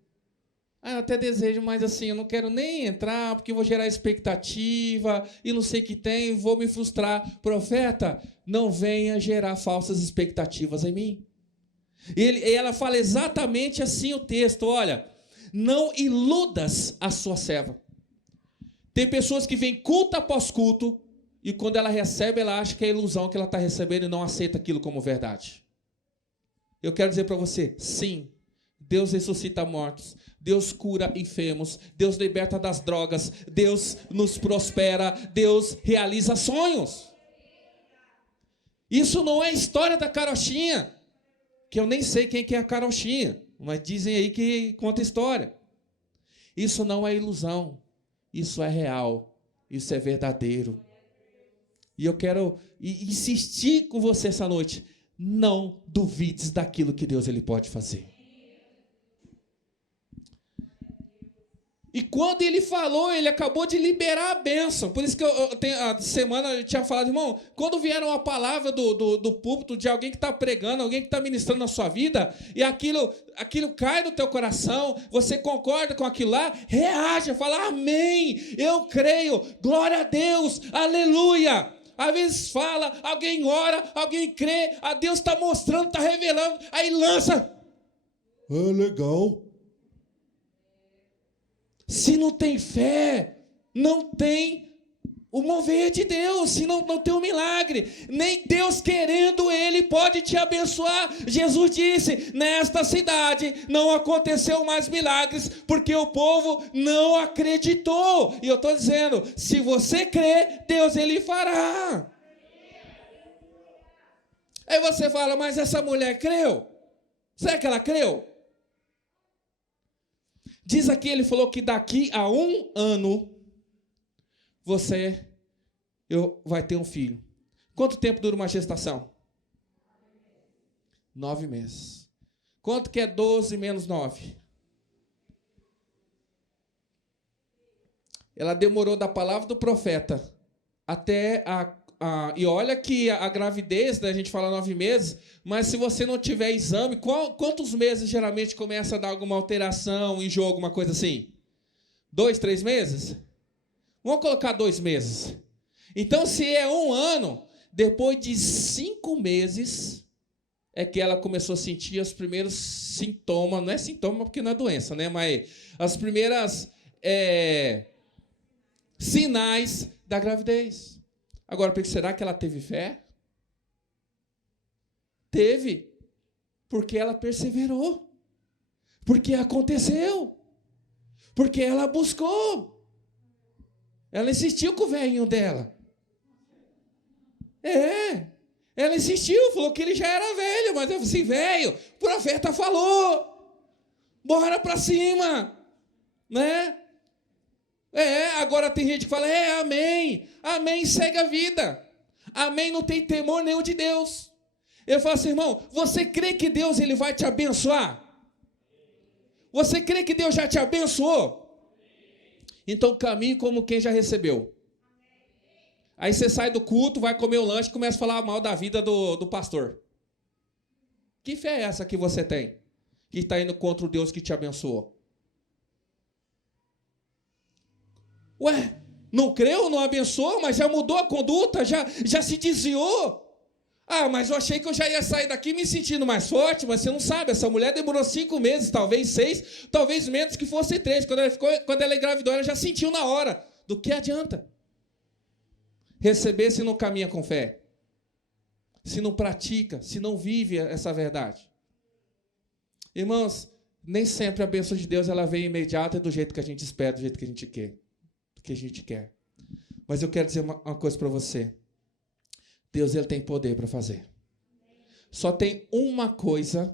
Eu até desejo, mas assim, eu não quero nem entrar, porque eu vou gerar expectativa, e não sei o que tem, vou me frustrar. Profeta, não venha gerar falsas expectativas em mim. E ela fala exatamente assim o texto, olha, não iludas a sua serva. Tem pessoas que vêm culto após culto, e quando ela recebe, ela acha que é ilusão que ela está recebendo e não aceita aquilo como verdade. Eu quero dizer para você, sim, Deus ressuscita mortos, Deus cura enfermos, Deus liberta das drogas, Deus nos prospera, Deus realiza sonhos. Isso não é história da carochinha, que eu nem sei quem que é a carochinha, mas dizem aí que conta história. Isso não é ilusão, isso é real, isso é verdadeiro. E eu quero insistir com você essa noite, não duvides daquilo que Deus ele pode fazer. E quando ele falou, ele acabou de liberar a bênção. Por isso que a semana eu tinha falado, irmão, quando vier uma palavra do púlpito de alguém que está pregando, alguém que está ministrando na sua vida, e aquilo cai no teu coração, você concorda com aquilo lá, reaja, fala, amém, eu creio, glória a Deus, aleluia. Às vezes fala, alguém ora, alguém crê, a Deus está mostrando, está revelando, aí lança. Legal. Se não tem fé, não tem o mover de Deus, se não tem um milagre. Nem Deus querendo, Ele pode te abençoar. Jesus disse, nesta cidade não aconteceu mais milagres, porque o povo não acreditou. E eu estou dizendo, se você crê, Deus Ele fará. Aí você fala, mas essa mulher creu? Será que ela creu? Diz aqui, ele falou que daqui a 1 ano, você vai ter um filho. Quanto tempo dura uma gestação? 9 meses. Quanto que é 12 menos 9? Ela demorou da palavra do profeta até e olha que a gravidez, né, a gente fala 9 meses, mas se você não tiver exame, quantos meses geralmente começa a dar alguma alteração, enjoo, alguma coisa assim? 2, 3 meses? Vamos colocar 2 meses. Então, se é 1 ano, Depois de 5 meses, é que ela começou a sentir os primeiros sintomas, não é sintoma porque não é doença, né? Mas as primeiras sinais da gravidez. Agora, será que ela teve fé? Teve, porque ela perseverou, porque aconteceu, porque ela buscou, ela insistiu com o velhinho dela. Ela insistiu, falou que ele já era velho, mas eu falei assim, velho, o profeta falou, bora pra cima, né? Agora tem gente que fala, amém, segue a vida, amém, não tem temor nenhum de Deus. Eu falo assim, irmão, você crê que Deus ele vai te abençoar? Você crê que Deus já te abençoou? Então caminhe como quem já recebeu. Aí você sai do culto, vai comer o lanche e começa a falar mal da vida do pastor. Que fé é essa que você tem? Que está indo contra o Deus que te abençoou? Ué, não creu, não abençoou, mas já mudou a conduta, já se desviou. Mas eu achei que eu já ia sair daqui me sentindo mais forte, mas você não sabe, essa mulher demorou 5 meses, talvez 6, talvez menos que fosse 3. Quando ela engravidou, ela já sentiu na hora. Do que adianta? Receber se não caminha com fé, se não pratica, se não vive essa verdade. Irmãos, nem sempre a bênção de Deus ela vem imediata e do jeito que a gente espera, do jeito que a gente quer. Do que a gente quer. Mas eu quero dizer uma coisa para você. Deus ele tem poder para fazer. Só tem uma coisa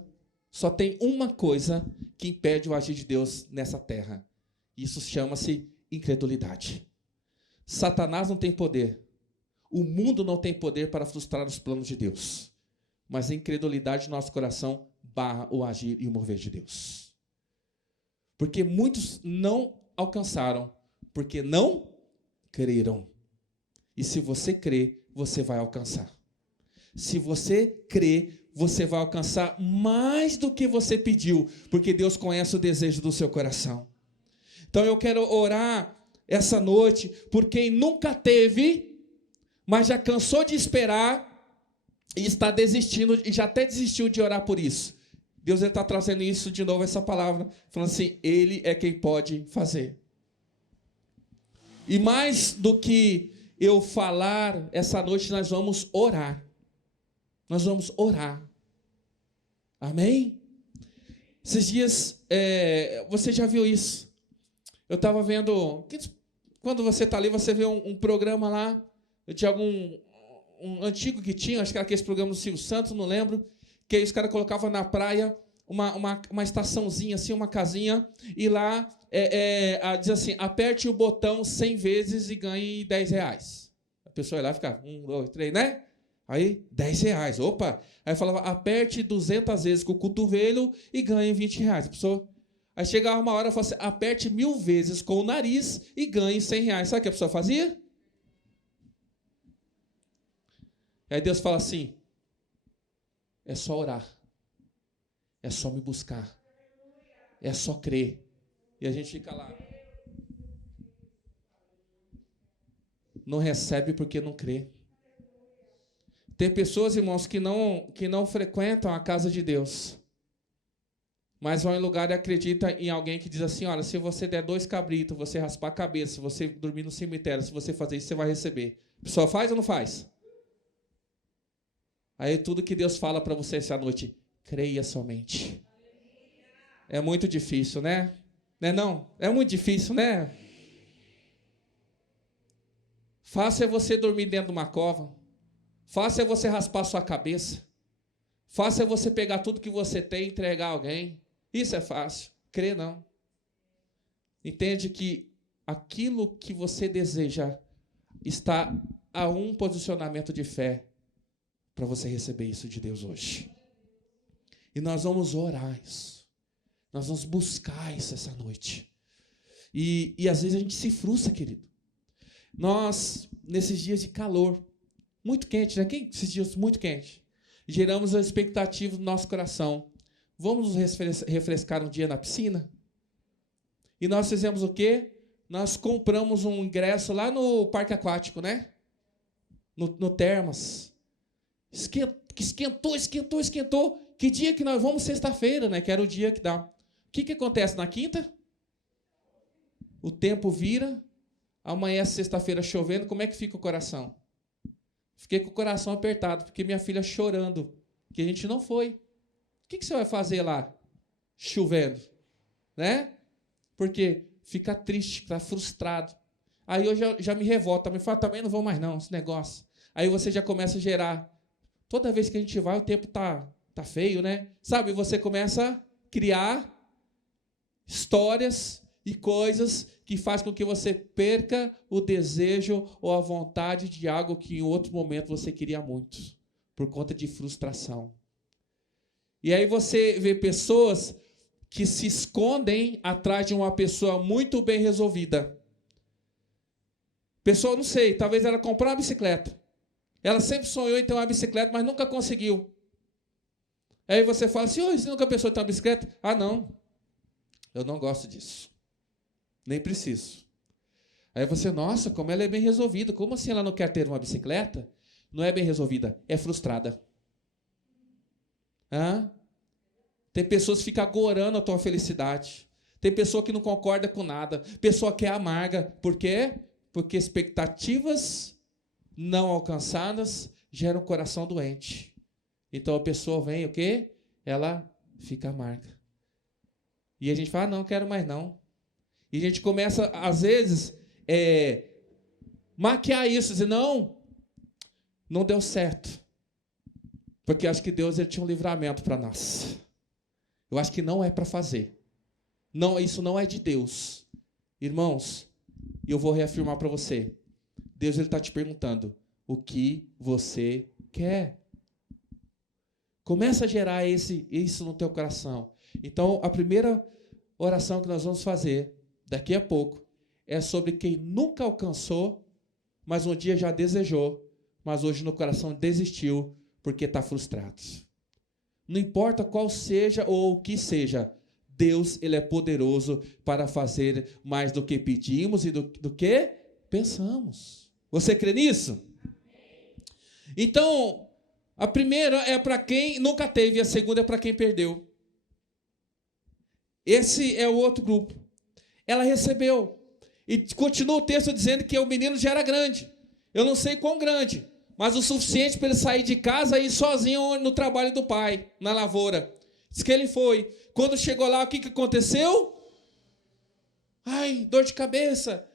que impede o agir de Deus nessa terra. Isso chama-se incredulidade. Satanás não tem poder. O mundo não tem poder para frustrar os planos de Deus. Mas a incredulidade no nosso coração barra o agir e o mover de Deus. Porque muitos não alcançaram, porque não creram. E se você crê, você vai alcançar. Se você crê, você vai alcançar mais do que você pediu, porque Deus conhece o desejo do seu coração. Então eu quero orar essa noite por quem nunca teve, mas já cansou de esperar e está desistindo, e já até desistiu de orar por isso. Deus está trazendo isso de novo, essa palavra, falando assim, Ele é quem pode fazer. E mais do que eu falar, essa noite nós vamos orar. Nós vamos orar. Amém? Esses dias, você já viu isso? Eu estava vendo, quando você está ali, você vê um programa lá, de um antigo que tinha, acho que era aquele programa do Silvio Santos, não lembro, que aí os caras colocavam na praia uma estaçãozinha, assim, uma casinha, e lá diz assim, aperte o botão 100 vezes e ganhe R$10. A pessoa ia lá e ficava, 1, 2, 3, né? Aí, R$10, opa! Aí falava, aperte 200 vezes com o cotovelo e ganhe R$20. A pessoa... Aí chegava uma hora e falava assim, aperte 1000 vezes com o nariz e ganhe R$100. Sabe o que a pessoa fazia? Aí Deus fala assim, é só orar, é só me buscar, é só crer. E a gente fica lá. Não recebe porque não crê. Tem pessoas, irmãos, que não frequentam a casa de Deus, mas vão em lugar e acreditam em alguém que diz assim, olha, se você der 2 cabritos, você raspar a cabeça, se você dormir no cemitério, se você fazer isso, você vai receber. A pessoa faz ou não faz? Aí tudo que Deus fala para você essa noite, creia somente. É muito difícil, né? Não? É muito difícil, né? Fácil é você dormir dentro de uma cova. Fácil é você raspar sua cabeça. Fácil é você pegar tudo que você tem e entregar a alguém. Isso é fácil. Crer não. Entende que aquilo que você deseja está a um posicionamento de fé para você receber isso de Deus hoje. E nós vamos orar isso. Nós vamos buscar isso essa noite. E às vezes a gente se frustra, querido. Nós, nesses dias de calor, muito quente, né? Esses dias muito quente, geramos a expectativa no nosso coração. Vamos nos refrescar um dia na piscina? E nós fizemos o quê? Nós compramos um ingresso lá no parque aquático, né? No Termas. Esquentou. Que dia que nós vamos? Sexta-feira, né? Que era o dia que dá. O que acontece na quinta? O tempo vira, amanhã, sexta-feira, chovendo, como é que fica o coração? Fiquei com o coração apertado, porque minha filha chorando, que a gente não foi. O que você vai fazer lá, chovendo? Né? Porque fica triste, está frustrado. Aí eu já me revolto, me fala, também não vou mais não, esse negócio. Aí você já começa a gerar. Toda vez que a gente vai, o tempo tá feio, né? Sabe, você começa a criar histórias e coisas que faz com que você perca o desejo ou a vontade de algo que em outro momento você queria muito, por conta de frustração. E aí você vê pessoas que se escondem atrás de uma pessoa muito bem resolvida. Pessoa, não sei, talvez ela comprou uma bicicleta. Ela sempre sonhou em ter uma bicicleta, mas nunca conseguiu. Aí você fala assim, você nunca pensou em ter uma bicicleta? Ah, não. Eu não gosto disso. Nem preciso. Aí você, nossa, como ela é bem resolvida. Como assim ela não quer ter uma bicicleta? Não é bem resolvida, é frustrada. Tem pessoas que ficam agorando a tua felicidade. Tem pessoa que não concorda com nada. Pessoa que é amarga. Por quê? Porque expectativas não alcançadas geram um coração doente. Então a pessoa vem, o quê? Ela fica amarga. E a gente fala, não quero mais não. E a gente começa, às vezes, maquiar isso. Dizer, não deu certo. Porque acho que Deus ele tinha um livramento para nós. Eu acho que não é para fazer. Não, isso não é de Deus. Irmãos, eu vou reafirmar para você. Deus está te perguntando, o que você quer? Começa a gerar isso no teu coração. Então, a primeira oração que nós vamos fazer, daqui a pouco, é sobre quem nunca alcançou, mas um dia já desejou, mas hoje no coração desistiu, porque está frustrado. Não importa qual seja ou o que seja, Deus ele é poderoso para fazer mais do que pedimos e do que pensamos. Você crê nisso? Então, a primeira é para quem nunca teve, a segunda é para quem perdeu. Esse é o outro grupo. Ela recebeu. E continua o texto dizendo que o menino já era grande. Eu não sei quão grande, mas o suficiente para ele sair de casa e ir sozinho no trabalho do pai, na lavoura. Diz que ele foi. Quando chegou lá, o que aconteceu? Ai, dor de cabeça.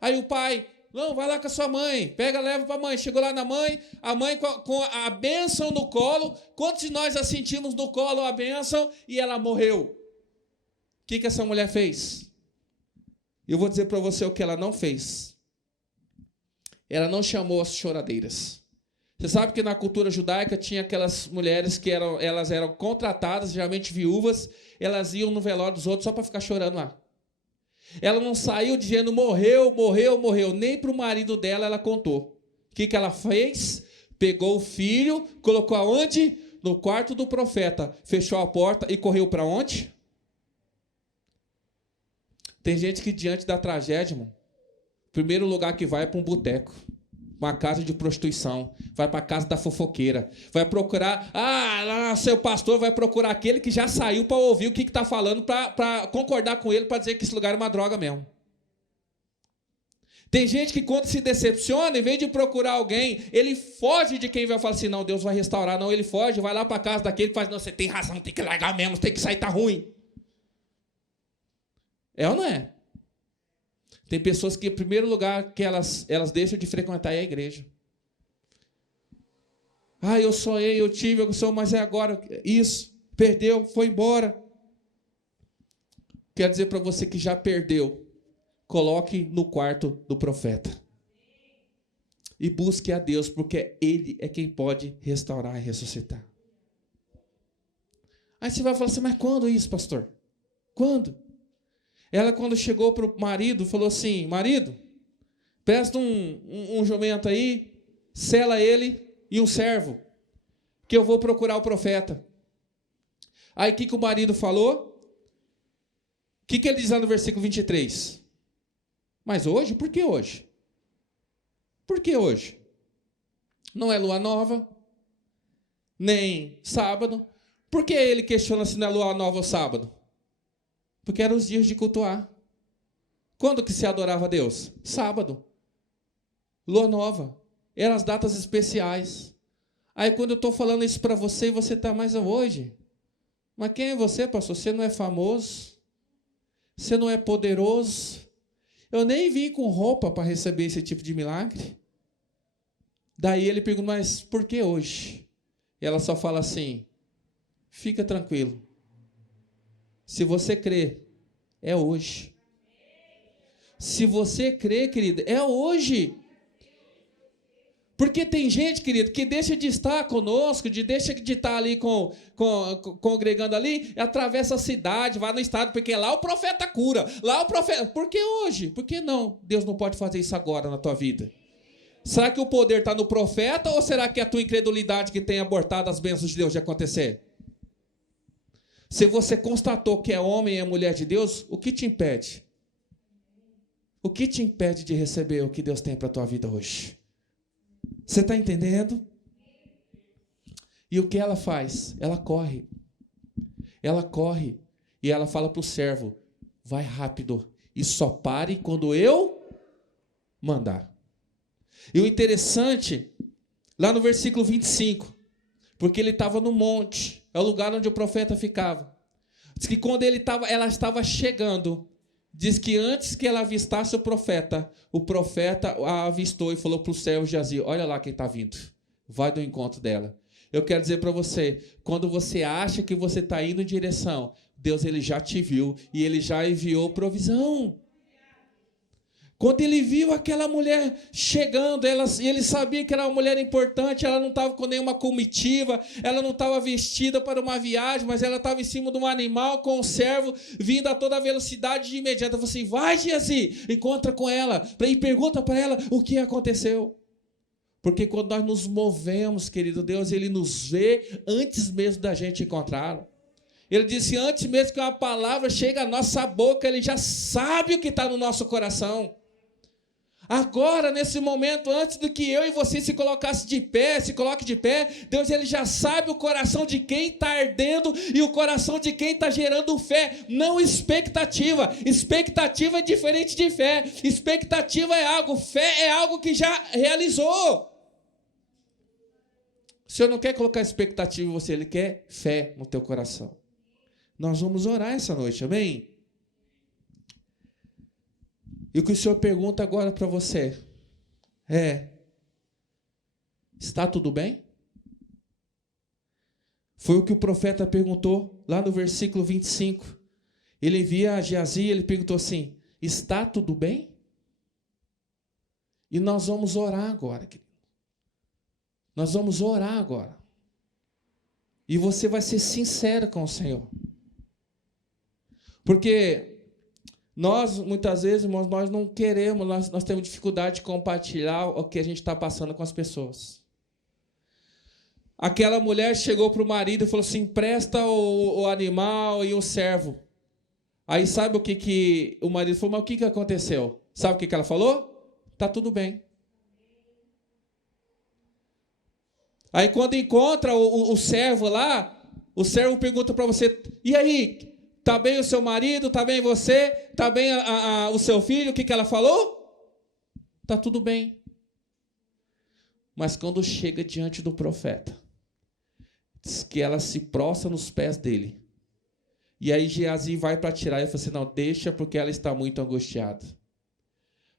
Aí o pai, não, vai lá com a sua mãe, pega, leva para a mãe. Chegou lá na mãe, a mãe com a bênção no colo. Quantos de nós a sentimos no colo a bênção e ela morreu? O que essa mulher fez? Eu vou dizer para você o que ela não fez. Ela não chamou as choradeiras. Você sabe que na cultura judaica tinha aquelas mulheres que elas eram contratadas, geralmente viúvas, elas iam no velório dos outros só para ficar chorando lá. Ela não saiu dizendo morreu, nem para o marido dela ela contou. O que ela fez? Pegou o filho, colocou aonde? No quarto do profeta, fechou a porta e correu para onde? Tem gente que diante da tragédia, irmão, o primeiro lugar que vai é para um boteco, uma casa de prostituição, vai para a casa da fofoqueira, vai procurar, seu pastor vai procurar aquele que já saiu para ouvir o que está falando, para concordar com ele, para dizer que esse lugar é uma droga mesmo. Tem gente que quando se decepciona, em vez de procurar alguém, ele foge de quem vai falar assim, não, Deus vai restaurar, não, ele foge, vai lá para a casa daquele que faz, não, você tem razão, tem que largar mesmo, tem que sair, tá ruim. É ou não é? Tem pessoas que, em primeiro lugar, que elas deixam de frequentar a igreja. Eu sonhei, eu tive, mas é agora isso. Perdeu, foi embora. Quero dizer para você que já perdeu. Coloque no quarto do profeta. E busque a Deus, porque Ele é quem pode restaurar e ressuscitar. Aí você vai falar assim, mas quando isso, pastor? Quando? Ela, quando chegou para o marido, falou assim, marido, presta um jumento aí, sela ele e um servo, que eu vou procurar o profeta. Aí o que o marido falou? O que ele diz lá no versículo 23? Mas hoje? Por que hoje? Por que hoje? Não é lua nova, nem sábado. Por que ele questiona se não é lua nova ou sábado? Porque eram os dias de cultuar. Quando que se adorava a Deus? Sábado. Lua nova. Eram as datas especiais. Aí quando eu estou falando isso para você, você está mais hoje. Mas quem é você, pastor? Você não é famoso? Você não é poderoso? Eu nem vim com roupa para receber esse tipo de milagre. Daí ele pergunta, mas por que hoje? E ela só fala assim, fica tranquilo. Se você crê, é hoje. Se você crê, querido, é hoje. Porque tem gente, querido, que deixa de estar conosco, deixa de estar ali congregando ali, atravessa a cidade, vai no estado, porque lá o profeta cura. Lá o profeta... Por que hoje? Por que não? Deus não pode fazer isso agora na tua vida. Será que o poder está no profeta ou será que é a tua incredulidade que tem abortado as bênçãos de Deus de acontecer? Se você constatou que é homem e é mulher de Deus, o que te impede? O que te impede de receber o que Deus tem para a tua vida hoje? Você está entendendo? E o que ela faz? Ela corre. Ela corre e ela fala para o servo, vai rápido e só pare quando eu mandar. E o interessante, lá no versículo 25, porque ele estava no monte, é o lugar onde o profeta ficava. Diz que quando ela estava chegando, diz que antes que ela avistasse o profeta a avistou e falou para o servo Geazi, olha lá quem está vindo, vai do encontro dela. Eu quero dizer para você, quando você acha que você está indo em direção, Deus ele já te viu e ele já enviou provisão. Quando ele viu aquela mulher chegando, ele sabia que era uma mulher importante, ela não estava com nenhuma comitiva, ela não estava vestida para uma viagem, mas ela estava em cima de um animal com um servo, vindo a toda velocidade de imediato. Eu falei assim, vai Geazi, encontra com ela, e pergunta para ela o que aconteceu. Porque quando nós nos movemos, querido Deus, ele nos vê antes mesmo da gente encontrá-lo. Ele disse, antes mesmo que uma palavra chegue à nossa boca, ele já sabe o que está no nosso coração. Agora, nesse momento, antes do que eu e você se coloque de pé, Deus ele já sabe o coração de quem está ardendo e o coração de quem está gerando fé, não expectativa. Expectativa é diferente de fé. Expectativa é algo, fé é algo que já realizou. O Senhor não quer colocar expectativa em você, Ele quer fé no teu coração. Nós vamos orar essa noite, amém? E o que o Senhor pergunta agora para você é, está tudo bem? Foi o que o profeta perguntou lá no versículo 25. Ele via a Geazi e ele perguntou assim, está tudo bem? E nós vamos orar agora, querido. Nós vamos orar agora. E você vai ser sincero com o Senhor. Porque nós, muitas vezes, irmãos, nós não queremos, nós temos dificuldade de compartilhar o que a gente está passando com as pessoas. Aquela mulher chegou para o marido e falou assim, empresta o animal e o servo. Aí sabe o que o marido falou? Mas o que aconteceu? Sabe o que ela falou? Está tudo bem. Aí quando encontra o servo lá, o servo pergunta para você, e aí, está bem o seu marido, está bem você, está bem o seu filho? O que ela falou? Está tudo bem. Mas quando chega diante do profeta, diz que ela se prostra nos pés dele. E aí Geazi vai para tirar e fala assim, não, deixa porque ela está muito angustiada.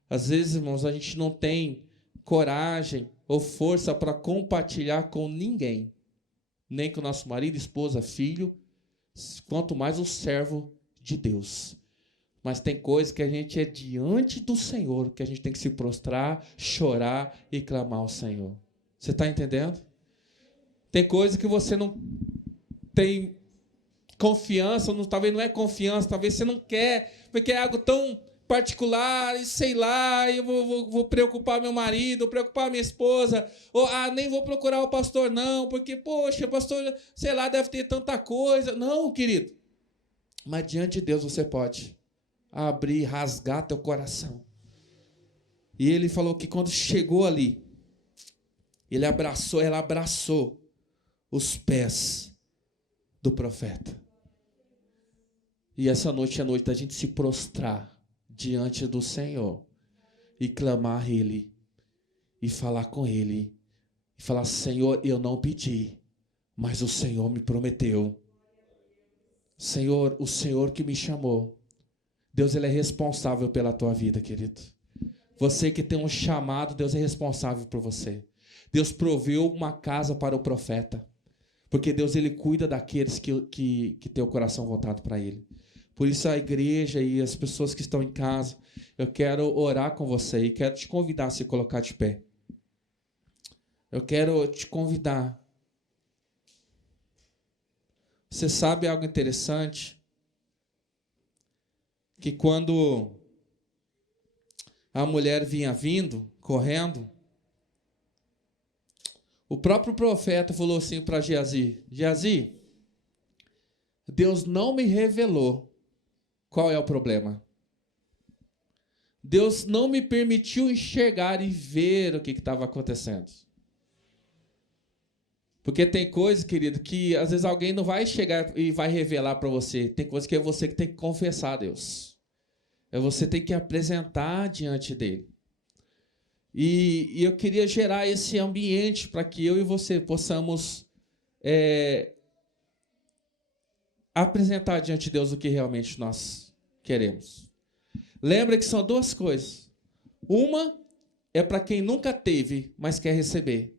Às vezes, irmãos, a gente não tem coragem ou força para compartilhar com ninguém. Nem com o nosso marido, esposa, filho, quanto mais o servo de Deus. Mas tem coisas que a gente é diante do Senhor, que a gente tem que se prostrar, chorar e clamar ao Senhor. Você está entendendo? Tem coisas que você não tem confiança, talvez não é confiança, talvez você não quer, porque é algo tão particular, e sei lá, eu vou preocupar meu marido, preocupar minha esposa, ou nem vou procurar o pastor não, porque, poxa, o pastor, sei lá, deve ter tanta coisa. Não, querido. Mas diante de Deus você pode abrir, rasgar teu coração. E ele falou que quando chegou ali, ela abraçou os pés do profeta. E essa noite é a noite da gente se prostrar diante do Senhor e clamar a Ele e falar com Ele e falar: Senhor, eu não pedi, mas o Senhor me prometeu. Senhor, o Senhor que me chamou. Deus, Ele é responsável pela tua vida, querido. Você que tem um chamado, Deus é responsável por você. Deus proveu uma casa para o profeta, porque Deus, Ele cuida daqueles que têm o coração voltado para Ele. Por isso a igreja e as pessoas que estão em casa, eu quero orar com você e quero te convidar a se colocar de pé. Eu quero te convidar. Você sabe algo interessante? Que quando a mulher vinha vindo, correndo, o próprio profeta falou assim para Geazi: Geazi, Deus não me revelou qual é o problema. Deus não me permitiu enxergar e ver o que estava acontecendo. Porque tem coisa, querido, que às vezes alguém não vai chegar e vai revelar para você. Tem coisa que é você que tem que confessar a Deus. É você que tem que apresentar diante dele. E eu queria gerar esse ambiente para que eu e você possamos apresentar diante de Deus o que realmente nós queremos. Lembra que são duas coisas. Uma é para quem nunca teve, mas quer receber.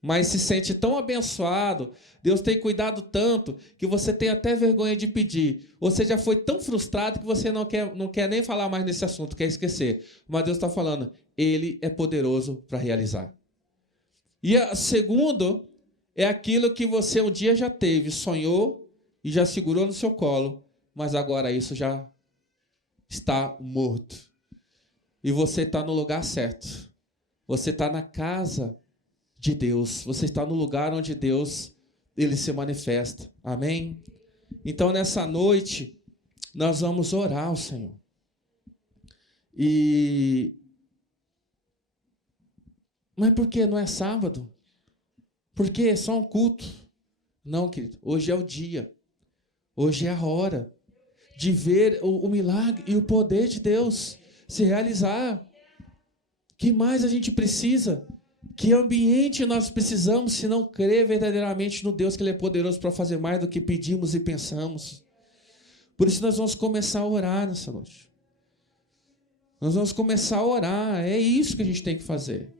Mas se sente tão abençoado, Deus tem cuidado tanto, que você tem até vergonha de pedir. Você já foi tão frustrado que você não quer nem falar mais nesse assunto, quer esquecer. Mas Deus está falando, Ele é poderoso para realizar. E a segunda é aquilo que você um dia já teve, sonhou e já segurou no seu colo, mas agora isso já está morto. E você está no lugar certo. Você está na casa de Deus. Você está no lugar onde Deus, Ele se manifesta. Amém? Então, nessa noite, nós vamos orar ao Senhor. Mas por que não é sábado? Porque é só um culto? Não, querido. Hoje é o dia. Hoje é a hora de ver o milagre e o poder de Deus se realizar. O que mais a gente precisa? Que ambiente nós precisamos se não crer verdadeiramente no Deus que Ele é poderoso para fazer mais do que pedimos e pensamos? Por isso nós vamos começar a orar nessa noite. Nós vamos começar a orar. É isso que a gente tem que fazer.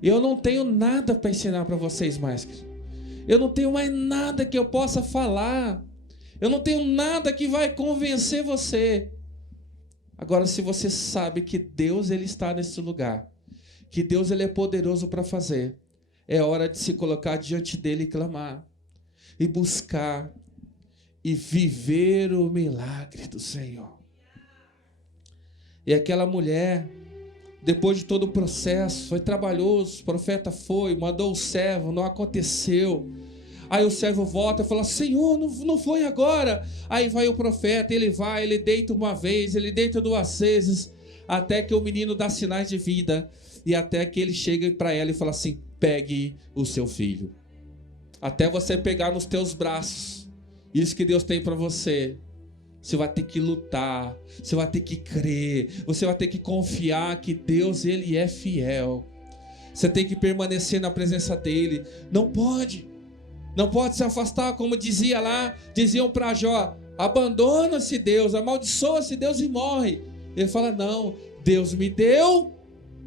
Eu não tenho nada para ensinar para vocês mais. Eu não tenho mais nada que eu possa falar. Eu não tenho nada que vai convencer você. Agora, se você sabe que Deus, Ele está nesse lugar, que Deus, Ele é poderoso para fazer, é hora de se colocar diante dEle e clamar, e buscar, e viver o milagre do Senhor. E aquela mulher, depois de todo o processo, foi trabalhoso, o profeta foi, mandou o servo, não aconteceu. Aí o servo volta e fala: Senhor, não foi agora. Aí vai o profeta, ele deita uma vez, ele deita duas vezes, até que o menino dá sinais de vida. E até que ele chega para ela e fala assim: pegue o seu filho. Até você pegar nos teus braços. Isso que Deus tem para você. Você vai ter que lutar, você vai ter que crer, você vai ter que confiar que Deus, Ele é fiel. Você tem que permanecer na presença dEle. Não pode se afastar, como diziam para Jó: abandona-se Deus, amaldiçoa-se Deus e morre. Ele fala: não, Deus me deu,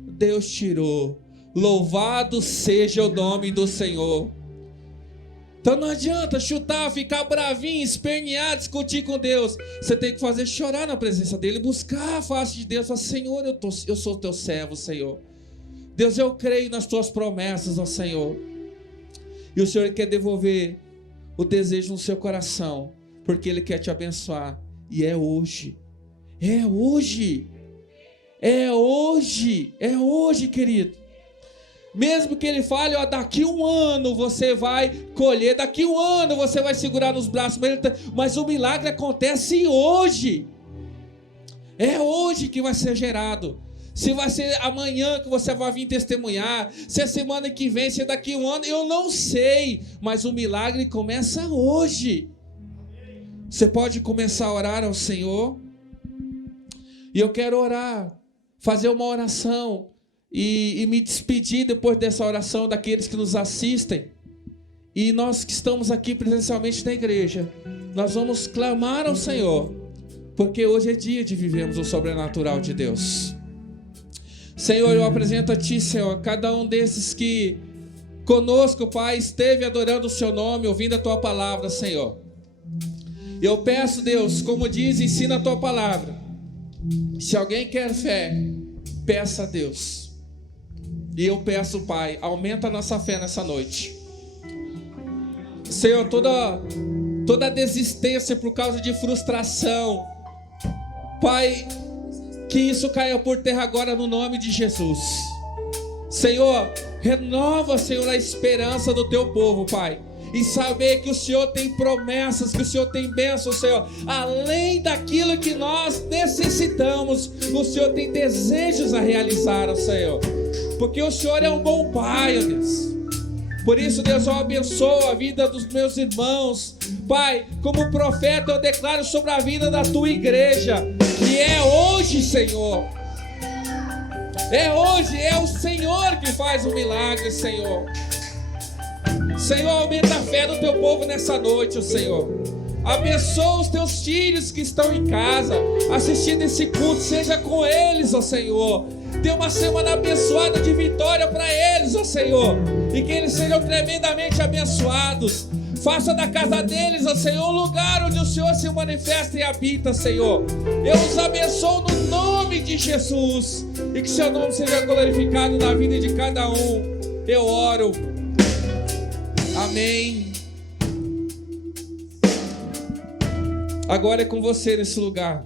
Deus tirou. Louvado seja o nome do Senhor. Então não adianta chutar, ficar bravinho, espernear, discutir com Deus. Você tem que fazer chorar na presença dEle, buscar a face de Deus. Falar: Senhor, eu sou teu servo, Senhor. Deus, eu creio nas tuas promessas, ó Senhor. E o Senhor quer devolver o desejo no seu coração, porque Ele quer te abençoar. E é hoje. É hoje. É hoje. É hoje, querido. Mesmo que Ele fale: ó, daqui um ano você vai colher, daqui um ano você vai segurar nos braços, mas o milagre acontece hoje. É hoje que vai ser gerado. se vai ser amanhã que você vai vir testemunhar, se é semana que vem, se é daqui a um ano, eu não sei, mas o milagre começa hoje. Você pode começar a orar ao Senhor, e eu quero orar, fazer uma oração, e me despedir depois dessa oração daqueles que nos assistem, e nós que estamos aqui presencialmente na igreja, nós vamos clamar ao Senhor, porque hoje é dia de vivermos o sobrenatural de Deus. Senhor, eu apresento a Ti, Senhor, cada um desses que conosco, Pai, esteve adorando o Seu nome, ouvindo a Tua palavra, Senhor. Eu peço, Deus, como diz, ensina a Tua palavra. Se alguém quer fé, peça a Deus. E eu peço, Pai, aumenta a nossa fé nessa noite. Senhor, toda desistência por causa de frustração, Pai, que isso caia por terra agora no nome de Jesus. Senhor, renova, Senhor, a esperança do Teu povo, Pai, e saber que o Senhor tem promessas, que o Senhor tem bênçãos, Senhor, além daquilo que nós necessitamos, o Senhor tem desejos a realizar, Senhor, porque o Senhor é um bom Pai, ó Deus. Por isso, Deus, eu abençoo a vida dos meus irmãos. Pai, como profeta, eu declaro sobre a vida da Tua igreja, que é hoje, Senhor. É hoje, é o Senhor que faz o milagre, Senhor. Senhor, aumenta a fé do Teu povo nessa noite, Senhor. Abençoa os Teus filhos que estão em casa, assistindo esse culto, seja com eles, ó Senhor. Dê uma semana abençoada de vitória para eles, ó Senhor, e que eles sejam tremendamente abençoados. Faça da casa deles, ó Senhor, um lugar onde o Senhor se manifesta e habita, Senhor. Eu os abençoo no nome de Jesus, e que Seu nome seja glorificado na vida de cada um. Eu oro. Amém. Agora é com você nesse lugar.